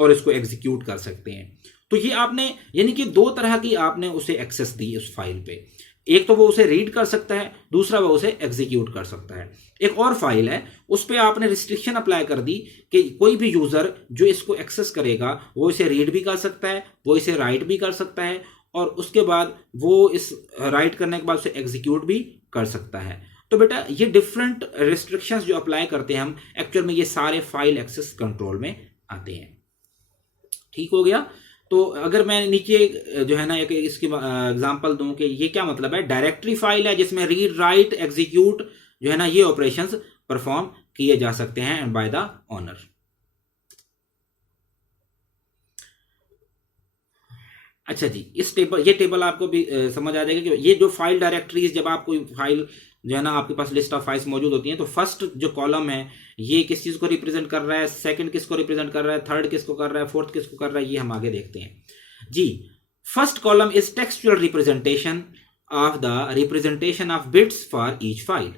और इसको एग्जीक्यूट कर सकते हैं। तो ये आपने यानी कि दो तरह की आपने उसे एक्सेस दी उस फाइल पे। एक तो वो उसे रीड कर सकता है, दूसरा वो उसे एग्जीक्यूट कर सकता है। एक और फाइल है उस पर आपने रिस्ट्रिक्शन अप्लाई कर दी कि कोई भी यूजर जो इसको एक्सेस करेगा वो इसे रीड भी कर सकता है, वो इसे राइट भी कर सकता है और उसके बाद वो इस राइट करने के बाद उसे एग्जीक्यूट भी कर सकता है। तो बेटा ये डिफरेंट रिस्ट्रिक्शंस जो अप्लाई करते हैं हम, एक्चुअल में ये सारे फाइल एक्सेस कंट्रोल में आते हैं, ठीक हो गया। तो अगर मैं नीचे जो है ना एक इसकी एग्जांपल दूं कि ये क्या मतलब है, डायरेक्टरी फाइल है जिसमें रीड राइट एग्जीक्यूट जो है ना ये ऑपरेशंस परफॉर्म किए जा सकते हैं एंड बाय द ओनर। अच्छा जी, इस टेबल ये टेबल आपको भी समझ आ जाएगा कि ये जो फाइल डायरेक्टरीज, जब आप कोई फाइल जो है ना आपके पास लिस्ट ऑफ फाइल्स मौजूद होती हैं तो फर्स्ट जो कॉलम है ये किस चीज़ को रिप्रेजेंट कर रहा है, सेकंड किसको रिप्रेजेंट कर रहा है, थर्ड किसको कर रहा है, फोर्थ किसको कर रहा है, ये हम आगे देखते हैं जी। First column is textual representation of the representation of bits for each file.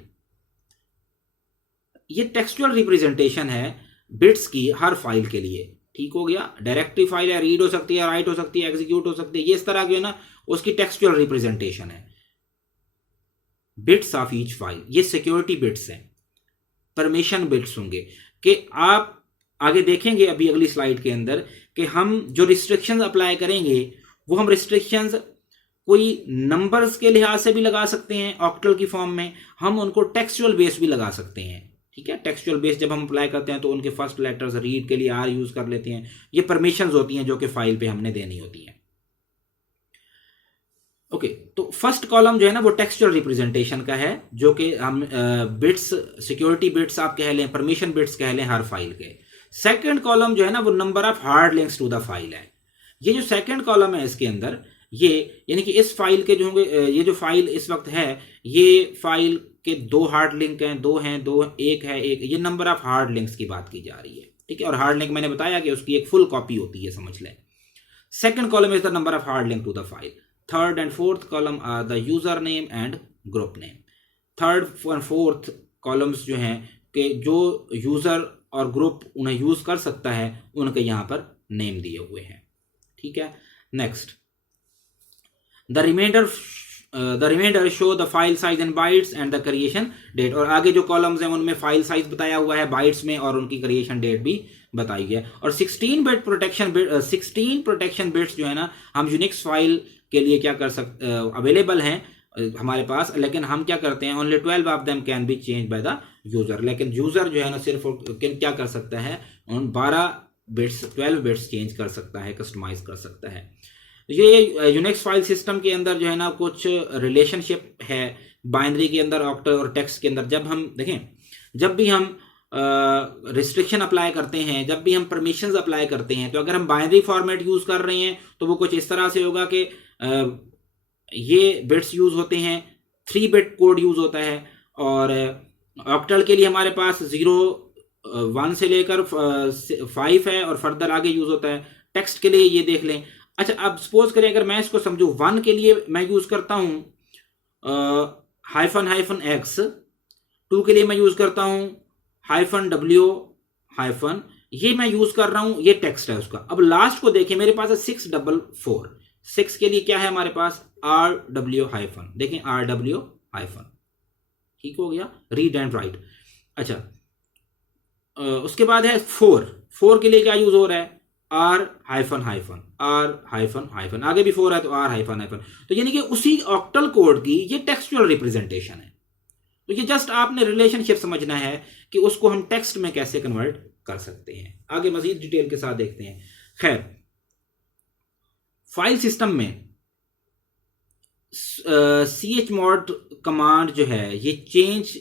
ये टेक्सचुअल रिप्रेजेंटेशन है बिट्स की हर फाइल के लिए, ठीक हो गया। डायरेक्टरी फाइल है, रीड हो सकती है, राइट हो सकती है, एग्जीक्यूट हो सकती है, ये इस तरह की है ना उसकी टेक्सचुअल रिप्रेजेंटेशन है। बिट्स ऑफ ईच फाइल, ये सिक्योरिटी बिट्स हैं, परमिशन बिट्स होंगे कि आप आगे देखेंगे अभी अगली स्लाइड के अंदर कि हम जो रिस्ट्रिक्शंस अप्लाई करेंगे वो हम रिस्ट्रिक्शंस कोई नंबर्स के लिहाज से भी लगा सकते हैं ऑक्टल की फॉर्म में, हम उनको टेक्सचुअल बेस भी लगा सकते हैं, ठीक है। टेक्सचुअल बेस जब हम अप्लाई करते हैं तो उनके फर्स्ट लेटर्स रीड के लिए आर यूज कर लेते हैं, ये परमिशंस होती हैं जो कि फाइल पे हमने देनी होती हैं। ओके, तो फर्स्ट कॉलम जो है ना वो टेक्सचुअल रिप्रेजेंटेशन का है, जो कि हम बिट्स, सिक्योरिटी बिट्स आप कह लें, परमिशन बिट्स कह लें हर फाइल के। सेकंड कॉलम जो है ना वो number of hard links to the file है। ये जो सेकंड कॉलम है इसके अंदर, ये यानी कि इस फाइल के जो होंगे, ये जो फाइल इस वक्त है, ये फाइल के 2 हार्ड लिंक हैं, 2 हैं, 2 एक है, एक, ये नंबर ऑफ हार्ड लिंक्स की बात की जा रही है, ठीक है। और हार्ड लिंक मैंने बताया कि उसकी एक फुल कॉपी होती है, समझ लें। Second column is the number of hard link to the file. Third and fourth column are the user name and group name. Third और फोर्थ कॉलम्स जो हैं कि जो यूजर और ग्रुप उन्हें यूज कर सकता है, उनके यहां पर नेम दिए हुए हैं, ठीक है। Next, the reminder show the file size in bytes and the creation date. और आगे जो कॉलम्स हैं उनमें फाइल साइज बताया हुआ है बाइट्स में, और उनकी क्रिएशन डेट भी बताई है। और 16 प्रोटेक्शन बिट्स जो है ना, हम यूनिक्स फाइल के लिए क्या कर सकते, अवेलेबल हैं हमारे पास, लेकिन हम क्या करते हैं, only 12 of them can be change by the user. लेकिन यूजर जो है ना सिर्फ क्या कर सकता है, उन 12 बिट्स चेंज कर सकता है, कस्टमाइज कर सकता है। ये यूनिक्स फाइल सिस्टम के अंदर जो है ना कुछ रिलेशनशिप है बाइनरी के अंदर, ऑक्टल और टेक्स्ट के अंदर। जब हम देखें, जब भी हम रिस्ट्रिक्शन अप्लाई करते हैं, जब भी हम परमिशंस अप्लाई करते हैं, तो अगर हम बाइनरी फॉर्मेट यूज कर रहे हैं तो वो कुछ इस तरह से होगा कि ये बिट्स यूज होते हैं, 3 बिट कोड यूज होता है। और ऑक्टल के लिए हमारे पास 0 1 से लेकर 5 है और फर्दर आगे यूज होता है। टेक्स्ट के लिए ये देख लें। अच्छा, अब सपोज करें अगर मैं इसको समझूं, 1 के लिए मैं यूज करता हूं -x, 2 के लिए मैं यूज करता हूं -w-, ये मैं यूज कर रहा हूं, ये टेक्स्ट है उसका। अब लास्ट को देखिए, मेरे पास है 644, 6 के लिए क्या है हमारे पास, rw-, देखें rw-, ठीक हो गया, रीड एंड राइट। अच्छा, उसके बाद है 4 के लिए क्या यूज हो रहा है, r-, आगे भी 4 है तो r-। तो यानी कि उसी ऑक्टल कोड की ये टेक्सचुअल रिप्रेजेंटेशन है। तो ये जस्ट आपने रिलेशनशिप समझना है कि उसको हम टेक्स्ट में कैसे कन्वर्ट कर सकते हैं। आगे मजीद डिटेल के साथ देखते हैं। खैर, फाइल सिस्टम में chmod कमांड जो है ये चेंज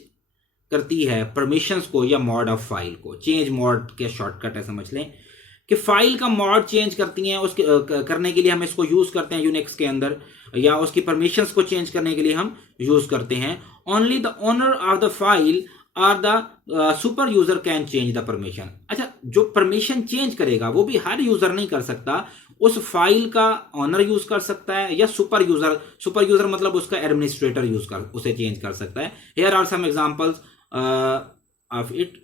करती है परमिशंस को या मॉड ऑफ फाइल को। चेंज मॉड के शॉर्टकट है, समझ लें कि फाइल का मॉड चेंज करती हैं, उसके करने के लिए हम इसको यूज करते हैं यूनिक्स के अंदर, या उसकी परमिशंस को चेंज करने के लिए हम यूज करते हैं। Only the owner of the file or the super user can change the permission. अच्छा, जो परमिशन चेंज करेगा वो भी हर यूजर नहीं कर सकता, उस फाइल का ऑनर यूज कर सकता है या सुपर यूजर मतलब उसका एडमिनिस्ट्रेटर उसे चेंज कर सकता है। Here are some examples of it,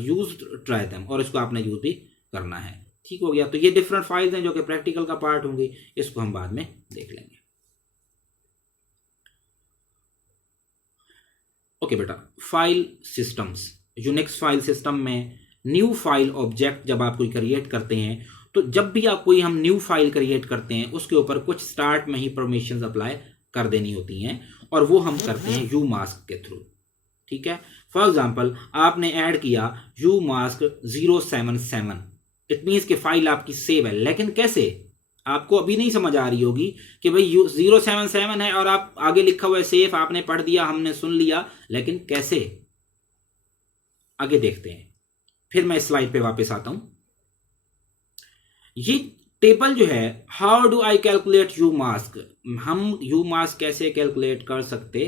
used, try them, और इसको आपने यूज भी करना है, ठीक हो गया। तो ये डिफरेंट फाइल्स हैं जो कि प्रैक्टिकल का पार्ट होंगी, इसको हम बाद में देख लेंगे। ओके बेटा, file systems, Unix file system में न्यू फाइल ऑब्जेक्ट जब आप कोई क्रिएट करते हैं, तो जब भी आप कोई हम न्यू फाइल क्रिएट करते हैं उसके ऊपर कुछ स्टार्ट में ही परमिशंस अप्लाई कर देनी होती हैं, और वो हम करते हैं umask के थ्रू, ठीक है। फॉर एग्जांपल, आपने ऐड किया umask 077, इट मीन्स कि फाइल आपकी सेव है, लेकिन कैसे, आपको अभी नहीं समझ आ रही होगी कि भाई 077 है और आप आगे लिखा हुआ है सेफ, आपने पढ़ दिया, हमने सुन लिया, लेकिन कैसे, आगे देखते हैं। फिर मैं स्लाइड पे वापस आता हूं। ये टेबल जो है, how do I calculate umask, हम umask कैसे कैलकुलेट कर सकते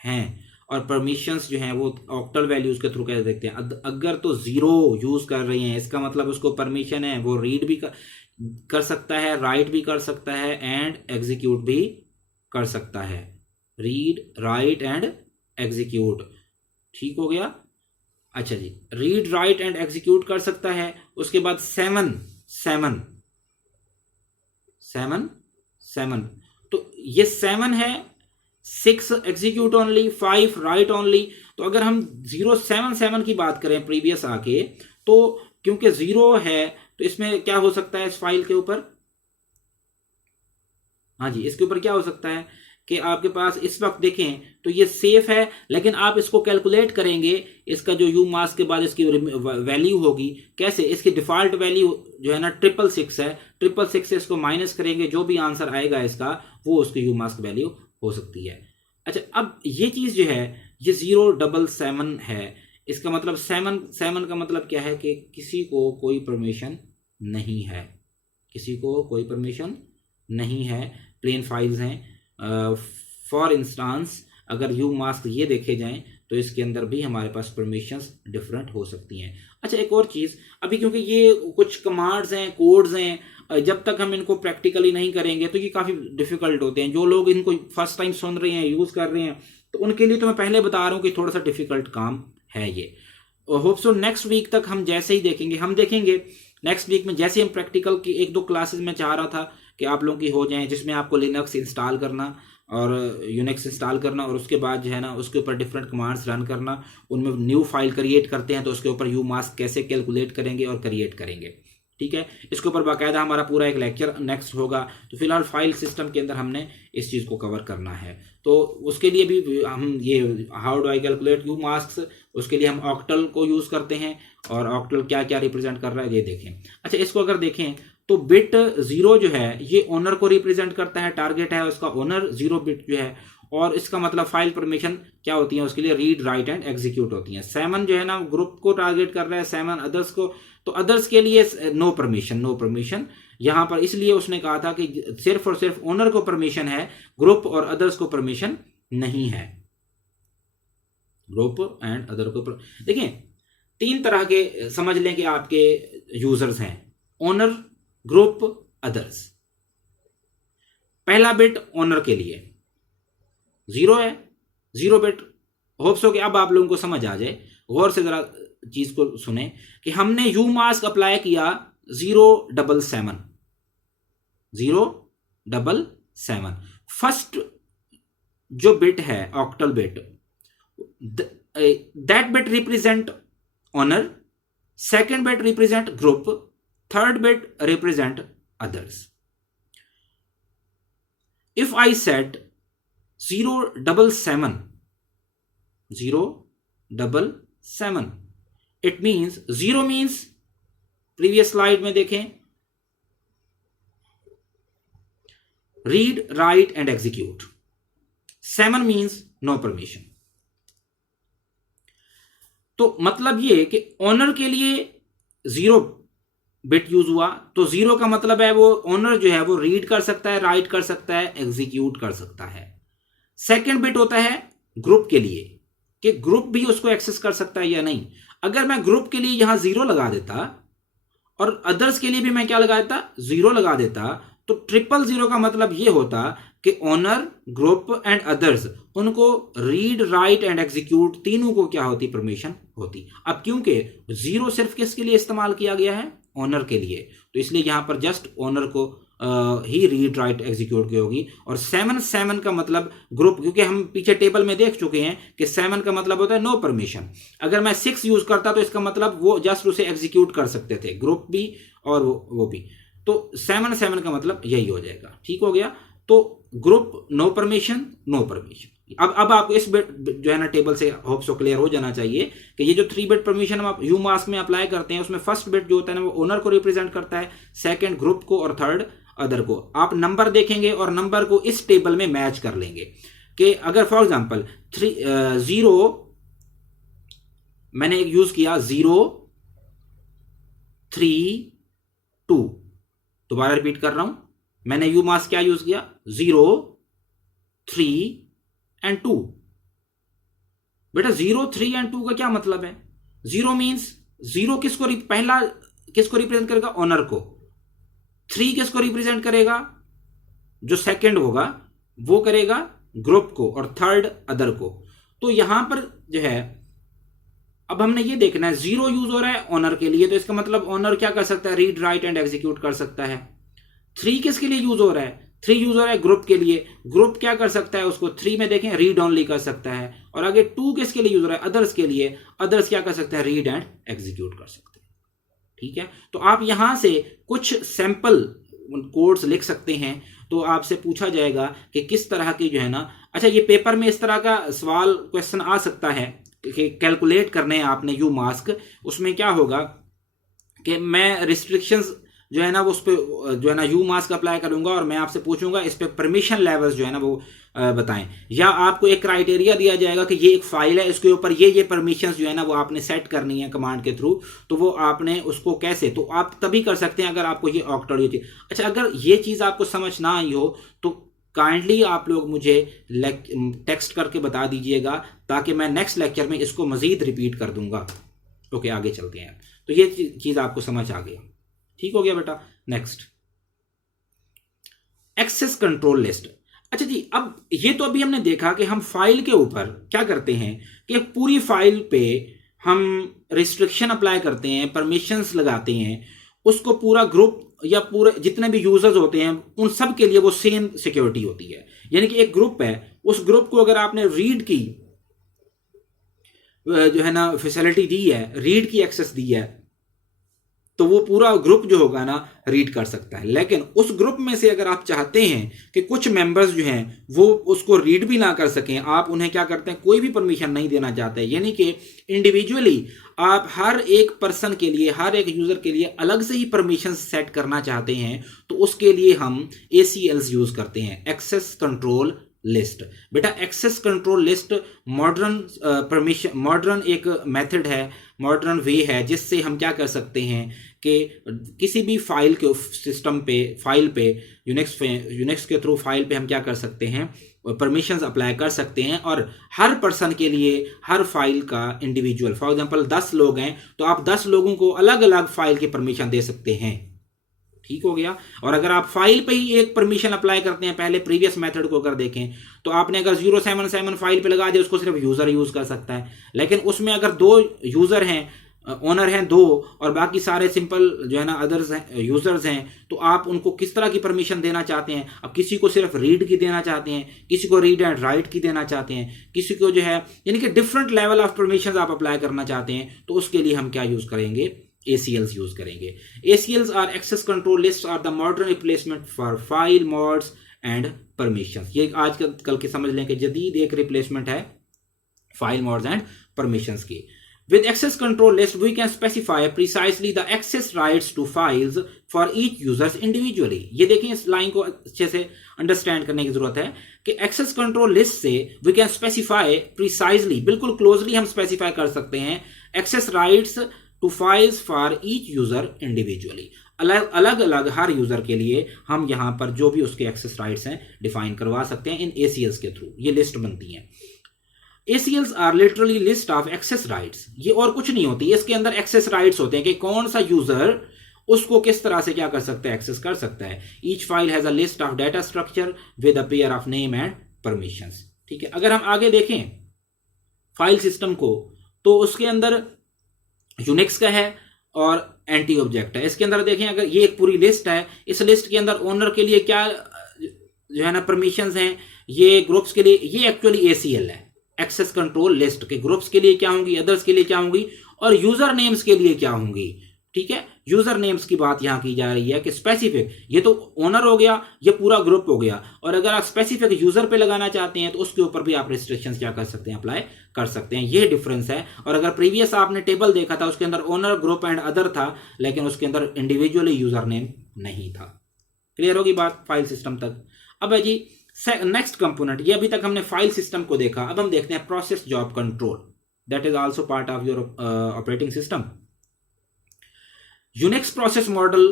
हैं, और परमिशंस जो हैं वो ऑक्टल वैल्यूज के थ्रू कैसे देखते हैं। अगर तो 0 यूज कर रही हैं, इसका मतलब उसको परमिशन है, वो रीड भी कर सकता है, राइट भी कर सकता है, एंड एग्जीक्यूट भी कर सकता है। रीड, राइट एंड एग्जीक्यूट, ठीक हो गया। अच्छा जी, रीड, राइट एंड एग्जीक्यूट कर सकता है। उसके बाद 7, तो ये 7 है, 6 एग्जीक्यूट ओनली, 5 राइट ओनली। तो अगर हम 077 की बात करें प्रीवियस आके, तो क्योंकि 0 है तो इसमें क्या हो सकता है, इस फाइल के ऊपर, हाँ जी, इसके ऊपर क्या हो सकता है कि आपके पास इस वक्त देखें तो ये सेफ है, लेकिन आप इसको कैलकुलेट करेंगे, इसका जो यू मास्क के बाद इसकी वैल्यू होगी कैसे, इसकी डिफॉल्ट वैल्यू जो है ना 666 है, 666 से इसको माइनस करेंगे, जो भी आंसर आएगा इसका वो उसकी यू मास्क वैल्यू हो सकती है। अच्छा, अब ये चीज़ जो है ये 077 है, इसका मतलब 7 का मतलब क्या है कि किसी को कोई परमिशन नहीं है, किसी को कोई परमिशन नहीं है, प्लेन फाइल्स हैं। फॉर इंस्टांस अगर यू मास्क ये देखे जाएं तो इसके अंदर भी हमारे पास परमिशंस डिफरेंट हो सकती हैं। अच्छा, एक और चीज़, अभी क्योंकि ये कुछ कमांड्स हैं, कोड्स हैं, जब तक हम इनको प्रैक्टिकली नहीं करेंगे तो ये काफ़ी डिफिकल्ट होते हैं। जो लोग इनको फर्स्ट टाइम सुन रहे हैं, यूज़ कर रहे हैं, तो उनके लिए तो मैं पहले बता रहा हूँ कि थोड़ा सा डिफिकल्ट काम है ये। होप सो नेक्स्ट वीक तक हम जैसे ही देखेंगे, हम देखेंगे नेक्स्ट वीक में जैसे हम प्रैक्टिकल की 1-2 क्लासेस में चाह रहा था कि आप लोगों की हो जाएं, जिसमें आपको लिनक्स इंस्टॉल करना और यूनिक्स इंस्टॉल करना और उसके बाद जो है ना उसके ऊपर डिफरेंट कमांड्स रन करना, उनमें न्यू फाइल क्रिएट करते हैं तो उसके ऊपर यू मास्क कैसे कैलकुलेट करेंगे और क्रिएट करेंगे। ठीक है, इसके ऊपर बाकायदा हमारा पूरा एक लेक्चर नेक्स्ट होगा। तो फिलहाल फाइल सिस्टम के अंदर हमने इस चीज़ को कवर करना है, तो उसके लिए भी हम ये how do I calculate you mask, उसके लिए हम ऑक्टल को यूज़ करते हैं, और ऑक्टल क्या क्या रिप्रेजेंट कर रहा है ये देखें। अच्छा, इसको अगर देखें तो बिट 0 जो है ये ओनर को रिप्रेजेंट करता है, टारगेट है उसका ओनर 0 बिट जो है, और इसका मतलब फाइल परमिशन क्या होती है उसके लिए, रीड राइट एंड एग्जीक्यूट होती है। 7 जो है ना ग्रुप को टारगेट कर रहा है, 7 अदर्स को, तो अदर्स के लिए नो परमिशन यहां पर इसलिए उसने कहा था कि सिर्फ और सिर्फ ओनर को परमिशन है, ग्रुप और अदर्स को परमिशन नहीं है। ग्रुप एंड अदर को देखिए 3 तरह के समझ लें कि आपके यूजर्स हैं, ओनर, ग्रुप, अदर्स। पहला बिट ओनर के लिए 0 है, 0 बिट। होप सो कि अब आप लोगों को समझ आ जाए, गौर से जरा चीज को सुने कि हमने यू मास्क अप्लाई किया 077 फर्स्ट जो बिट है octal bit, that bit represent owner, second bit represent group, third bit represent others. If I said 077, it means 0 means previous slide में देखें read, write and execute. 7 means no permission. तो मतलब ये कि owner के लिए 0 bit use हुआ, तो 0 का मतलब है वो ओनर जो है वो रीड कर सकता है, राइट कर सकता है, एग्जीक्यूट कर सकता है। सेकंड बिट होता है ग्रुप के लिए कि ग्रुप भी उसको एक्सेस कर सकता है या नहीं। अगर मैं ग्रुप के लिए यहां 0 लगा देता और अदर्स के लिए भी मैं क्या लगा देता, 0 लगा देता, तो 000 का मतलब ये होता कि ओनर, ग्रुप एंड अदर्स, उनको रीड, राइट एंड एग्जीक्यूट तीनों को क्या होती, परमिशन होती। अब क्योंकि 0 सिर्फ किसके लिए इस्तेमाल किया गया है, ओनर के लिए, तो इसलिए यहां पर जस्ट ओनर को ही रीड, राइट, एग्जीक्यूट की होगी। और 7 का मतलब ग्रुप, क्योंकि हम पीछे टेबल में देख चुके हैं कि 7 का मतलब होता है नो परमिशन। अगर मैं 6 यूज करता तो इसका मतलब वो जस्ट उसे एग्जीक्यूट कर सकते थे, ग्रुप भी और वो भी। तो 7 का मतलब यही हो जाएगा। ठीक हो गया, तो group no permission, no permission. अब आपको इस बिट जो है ना टेबल से होप सो क्लियर हो जाना चाहिए कि ये जो 3 बिट परमिशन हम यू मास्क में अप्लाई करते हैं उसमें फर्स्ट बिट जो होता है ना वो ओनर को रिप्रेजेंट करता है, सेकंड ग्रुप को और थर्ड अदर को। आप नंबर देखेंगे और नंबर को इस टेबल में मैच कर लेंगे कि अगर फॉर एग्जांपल 0 मैंने यूज किया 0 3 2, दोबारा रिपीट कर रहा हूं, मैंने यू मास्क क्या यूज किया 0 3 एंड 2। बेटा 0 3 एंड 2 का क्या मतलब है, 0 मींस 0 किसको पहला किसको रिप्रेजेंट करेगा, ओनर को। 3 किसको रिप्रेजेंट करेगा, जो सेकंड होगा वो करेगा ग्रुप को, और थर्ड अदर को। तो यहां पर जो है अब हमने ये देखना है 0 यूज हो रहा है ओनर के लिए, तो इसका मतलब ओनर क्या कर सकता है, रीड, राइट एंड एग्जीक्यूट कर सकता है। 3 किसके लिए यूज हो रहा है, 3 यूज हो रहा है ग्रुप के लिए, ग्रुप क्या कर सकता है, उसको 3 में देखें रीड ओनली कर सकता है। और आगे 2 किसके लिए यूज हो रहा है, अदर्स के लिए, अदर्स क्या कर सकता है, रीड एंड एग्जीक्यूट कर सकते हैं। ठीक है, तो आप यहां से कुछ सैंपल कोड्स लिख सकते हैं। तो तो आपसे पूछा जाएगा कि किस तरह की जो है ना, अच्छा ये पेपर में इस तरह का सवाल क्वेश्चन आ सकता है कि कैलकुलेट करने हैं आपने यू मास्क, उसमें क्या होगा कि मैं रिस्ट्रिक्शंस जो है ना वो उस पर जो है ना यू मास्क अप्लाई करूंगा और मैं आपसे पूछूंगा इस पे परमिशन लेवल्स जो है ना वो बताएं, या आपको एक क्राइटेरिया दिया जाएगा कि ये एक फाइल है, इसके ऊपर ये परमिशंस जो है ना वो आपने सेट करनी है कमांड के थ्रू, तो वो आपने उसको कैसे, तो आप तभी कर सकते हैं अगर आपको ये ऑक्टेट चीज। अच्छा, अगर ये चीज़ आपको समझ ना आई हो तो काइंडली आप लोग मुझे टेक्स्ट करके बता दीजिएगा ताकि मैं नेक्स्ट लेक्चर में इसको मजीद रिपीट कर दूंगा। ओके, आगे चलते हैं। तो ये चीज़ आपको समझ आ गई, ठीक हो गया बेटा। Next, access control list. अच्छा जी, अब ये तो अभी हमने देखा कि हम फाइल के ऊपर क्या करते हैं कि पूरी फाइल पे हम रिस्ट्रिक्शन अप्लाई करते हैं, परमिशंस लगाते हैं, उसको पूरा ग्रुप या पूरे जितने भी यूजर्स होते हैं उन सब के लिए वो सेम सिक्योरिटी होती है। यानी कि एक ग्रुप है, उस ग्रुप को अगर आपने रीड की जो है ना फैसिलिटी दी है, रीड की एक्सेस दी है, तो वो पूरा ग्रुप जो होगा ना रीड कर सकता है। लेकिन उस ग्रुप में से अगर आप चाहते हैं कि कुछ मेंबर्स जो हैं वो उसको रीड भी ना कर सकें, आप उन्हें क्या करते हैं, कोई भी परमिशन नहीं देना चाहते, यानी कि इंडिविजुअली आप हर एक पर्सन के लिए, हर एक यूजर के लिए अलग से ही परमिशन सेट करना चाहते हैं, तो उसके लिए हम ACLs यूज करते हैं, एक्सेस कंट्रोल लिस्ट। बेटा access control list modern permission, modern एक मेथड है, मॉडर्न वे है जिससे हम क्या कर सकते हैं कि किसी भी फाइल के सिस्टम पे, फाइल पे यूनिक्स के थ्रू फाइल पे हम क्या कर सकते हैं, परमिशंस अप्लाई कर सकते हैं, और हर पर्सन के लिए हर फाइल का इंडिविजुअल, फॉर एग्जांपल 10 लोग हैं तो आप 10 लोगों को अलग अलग फाइल की परमिशन दे सकते हैं, ठीक हो गया। और अगर आप फाइल पे ही एक परमिशन अप्लाई करते हैं, पहले प्रीवियस मेथड को अगर देखें तो आपने अगर 077 फाइल पे लगा दिया, उसको सिर्फ यूजर यूज कर सकता है। लेकिन उसमें अगर 2 यूजर हैं, ओनर हैं 2, और बाकी सारे सिंपल जो है ना अदर्स हैं, यूजर्स हैं, तो आप उनको किस तरह की परमिशन देना चाहते हैं। अब किसी को सिर्फ रीड की देना चाहते हैं, किसी को रीड एंड राइट की देना चाहते हैं, किसी को जो है यानी कि डिफरेंट लेवल ऑफ परमिशन आप अप्लाई करना चाहते हैं, तो उसके लिए हम क्या यूज करेंगे, ACLs यूज करेंगे। ACLs are access control list are the modern replacement for file modes and permissions. ये आज कल के समझ लें कि जदीद एक रिप्लेसमेंट है फाइल मोड्स एंड परमिशंस की। With access control list, we can specify precisely the access rights to files for each users individually. ये देखें, इस लाइन को अच्छे से अंडरस्टैंड करने की जरूरत है कि एक्सेस कंट्रोल लिस्ट से we can specify precisely, बिल्कुल क्लोजली हम स्पेसिफाई कर सकते हैं access rights to files for each user individually. अलग अलग हर यूजर के लिए हम यहां पर जो भी उसके एक्सेस राइट्स हैं डिफाइन करवा सकते हैं इन ACLs के थ्रू, ये लिस्ट बनती है। ACLs are literally list of access rights, ये और कुछ नहीं होती, इसके अंदर एक्सेस राइट्स होते हैं कि कौन सा यूजर उसको किस तरह से क्या कर सकता है, एक्सेस कर सकता है। Each file has a list of data structure with a pair of name and permissions, ठीक है। अगर हम आगे देखें फाइल सिस्टम को, तो उसके अंदर यूनिक्स का है और एंटी ऑब्जेक्ट है। इसके अंदर देखें, अगर ये एक पूरी लिस्ट है, इस लिस्ट के अंदर ओनर के लिए क्या जो है ना परमिशंस हैं, ये ग्रुप्स के लिए, ये एक्चुअली ACL है, एक्सेस कंट्रोल लिस्ट के ग्रुप्स के लिए क्या होंगी, अदर्स के लिए क्या होंगी, और यूजर नेम्स के लिए क्या होंगी, ठीक है। यूजर नेम्स की बात यहां की जा रही है कि स्पेसिफिक, ये तो ओनर हो गया, ये पूरा ग्रुप हो गया, और अगर आप स्पेसिफिक यूजर पे लगाना चाहते हैं तो उसके ऊपर भी आप रिस्ट्रिक्शंस क्या कर सकते हैं, अप्लाई कर सकते हैं, ये डिफरेंस है। और अगर प्रीवियस आपने टेबल देखा था, उसके अंदर ओनर, ग्रुप एंड अदर था, लेकिन उसके अंदर इंडिविजुअली यूजर नेम नहीं था। क्लियर होगी बात फाइल सिस्टम तक। अब है जी नेक्स्ट कंपोनेंट, ये अभी तक हमने फाइल सिस्टम को देखा, अब हम देखते हैं process job control, that is also part of your operating system. Unix process model,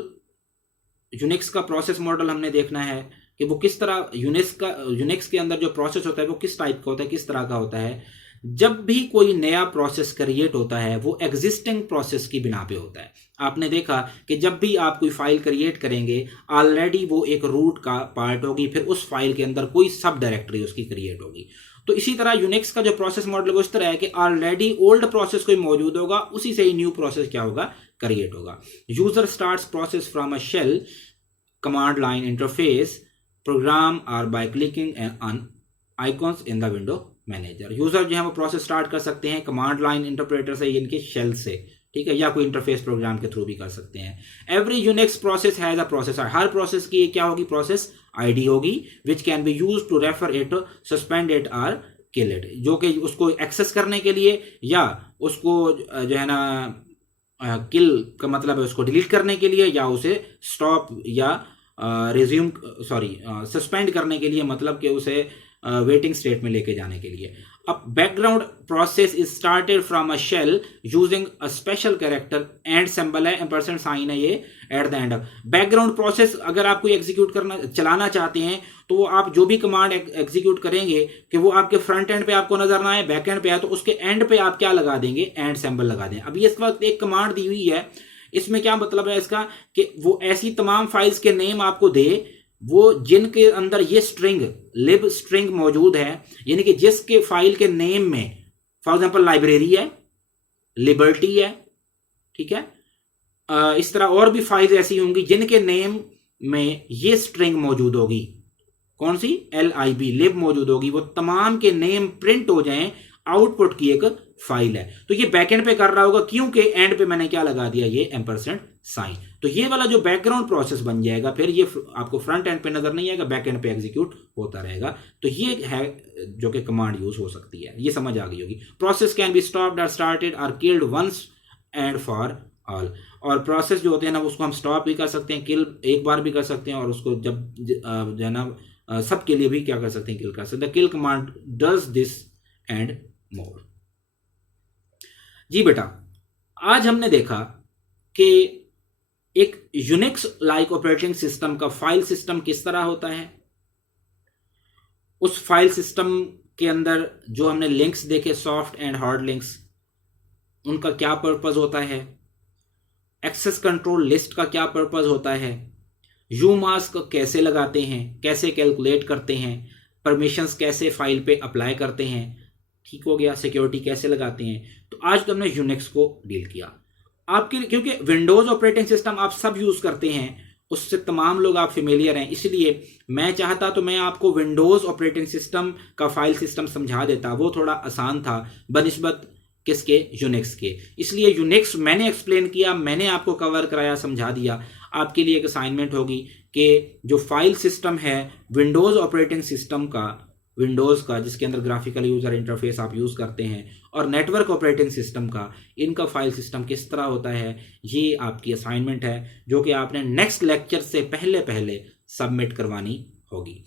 Unix का प्रोसेस मॉडल हमने देखना है कि वो किस तरह, यूनिक्स के अंदर जो प्रोसेस होता है वो किस टाइप का होता है, किस तरह का होता है। जब भी कोई नया प्रोसेस क्रिएट होता है वो एग्जिस्टिंग प्रोसेस की बिना पे होता है। आपने देखा कि जब भी आप कोई फाइल क्रिएट करेंगे ऑलरेडी वो एक रूट का पार्ट होगी, फिर उस फाइल के अंदर कोई सब डायरेक्टरी उसकी क्रिएट होगी। तो इसी तरह यूनिक्स का जो प्रोसेस मॉडल है इस तरह है कि ऑलरेडी ओल्ड प्रोसेस कोई मौजूद होगा, उसी से ही न्यू प्रोसेस क्या होगा, क्रिएट होगा। User starts process from a shell command line interface program और by clicking on icons in the window manager. User जो है वो प्रोसेस स्टार्ट कर सकते हैं कमांड लाइन इंटरप्रेटर से, इनके शेल से, ठीक है, या कोई इंटरफेस प्रोग्राम के थ्रू भी कर सकते हैं। Every Unix process has a processor, हर प्रोसेस की क्या होगी, प्रोसेस आईडी होगी, which can be use to refer it, suspend it और किल इट, जो कि उसको एक्सेस करने के लिए या उसको जो है ना किल का मतलब है उसको डिलीट करने के लिए, या उसे स्टॉप या रिज्यूम सस्पेंड करने के लिए, मतलब कि उसे वेटिंग स्टेट में लेके जाने के लिए। अब background process is started from a shell using a special character and symbol है, एम्परसेंड साइन है ये at the end. Background process अगर आप कोई एग्जीक्यूट करना चलाना चाहते हैं तो वो आप जो भी कमांड एग्जीक्यूट करेंगे कि वो आपके फ्रंट एंड पे आपको नजर ना आए, बैक एंड पे आए, तो उसके एंड पे आप क्या लगा देंगे, एंड सिंबल लगा दें। अभी इस वक्त एक कमांड दी हुई है, इसमें क्या मतलब है इसका कि वो ऐसी तमाम फाइल्स के नेम आपको दे वो जिनके अंदर ये स्ट्रिंग लिब स्ट्रिंग मौजूद है, यानी कि जिसके फाइल के नेम में फॉर एग्जांपल लाइब्रेरी है, लिबर्टी है, ठीक है, इस तरह और भी फाइल्स ऐसी होंगी जिनके नेम में ये स्ट्रिंग मौजूद होगी। कौन सी, LIB लिब मौजूद होगी, वो तमाम के नेम प्रिंट हो जाएं, आउटपुट की एक फाइल है। तो ये बैकएंड पे कर रहा होगा क्योंकि एंड पे मैंने क्या लगा दिया, ये एम्परसेंड साइन। तो ये वाला जो बैकग्राउंड प्रोसेस बन जाएगा, फिर ये आपको फ्रंट एंड पे नजर नहीं आएगा, बैक एंड पे एग्जीक्यूट होता रहेगा। तो ये है जो कि कमांड यूज हो सकती है, ये समझ आ गई होगी। प्रोसेस कैन बी स्टॉप्ड और स्टार्टेड और killed once and for all. और प्रोसेस जो होते हैं ना उसको हम स्टॉप भी कर सकते हैं, किल एक बार भी कर सकते हैं, और उसको जब जो है ना सबके लिए भी क्या कर सकते हैं, किल कर सकते हैं। Kill command does this and more. जी बेटा, आज हमने देखा कि एक यूनिक्स लाइक ऑपरेटिंग सिस्टम का फाइल सिस्टम किस तरह होता है, उस फाइल सिस्टम के अंदर जो हमने लिंक्स देखे, सॉफ्ट एंड हार्ड लिंक्स, उनका क्या पर्पस होता है, एक्सेस कंट्रोल लिस्ट का क्या पर्पस होता है, यू मास्क कैसे लगाते हैं, कैसे कैलकुलेट करते हैं, परमिशंस कैसे फाइल पे अप्लाई करते हैं, ठीक हो गया, सिक्योरिटी कैसे लगाते हैं। तो आज तो हमने यूनिक्स को डील किया आपके, क्योंकि विंडोज ऑपरेटिंग सिस्टम आप सब यूज करते हैं, उससे तमाम लोग आप फेमिलियर हैं, इसलिए मैं चाहता तो मैं आपको विंडोज ऑपरेटिंग सिस्टम का फाइल सिस्टम समझा देता, वो थोड़ा आसान था बनिस्बत किसके, यूनिक्स के। इसलिए यूनिक्स मैंने एक्सप्लेन किया, मैंने आपको कवर कराया, समझा दिया। आपके लिए एक असाइनमेंट होगी कि जो फाइल सिस्टम है विंडोज ऑपरेटिंग सिस्टम का, विंडोज का जिसके अंदर ग्राफिकल यूजर इंटरफेस आप यूज करते हैं, और नेटवर्क ऑपरेटिंग सिस्टम का, इनका फाइल सिस्टम किस तरह होता है, ये आपकी असाइनमेंट है जो कि आपने नेक्स्ट लेक्चर से पहले सबमिट करवानी होगी।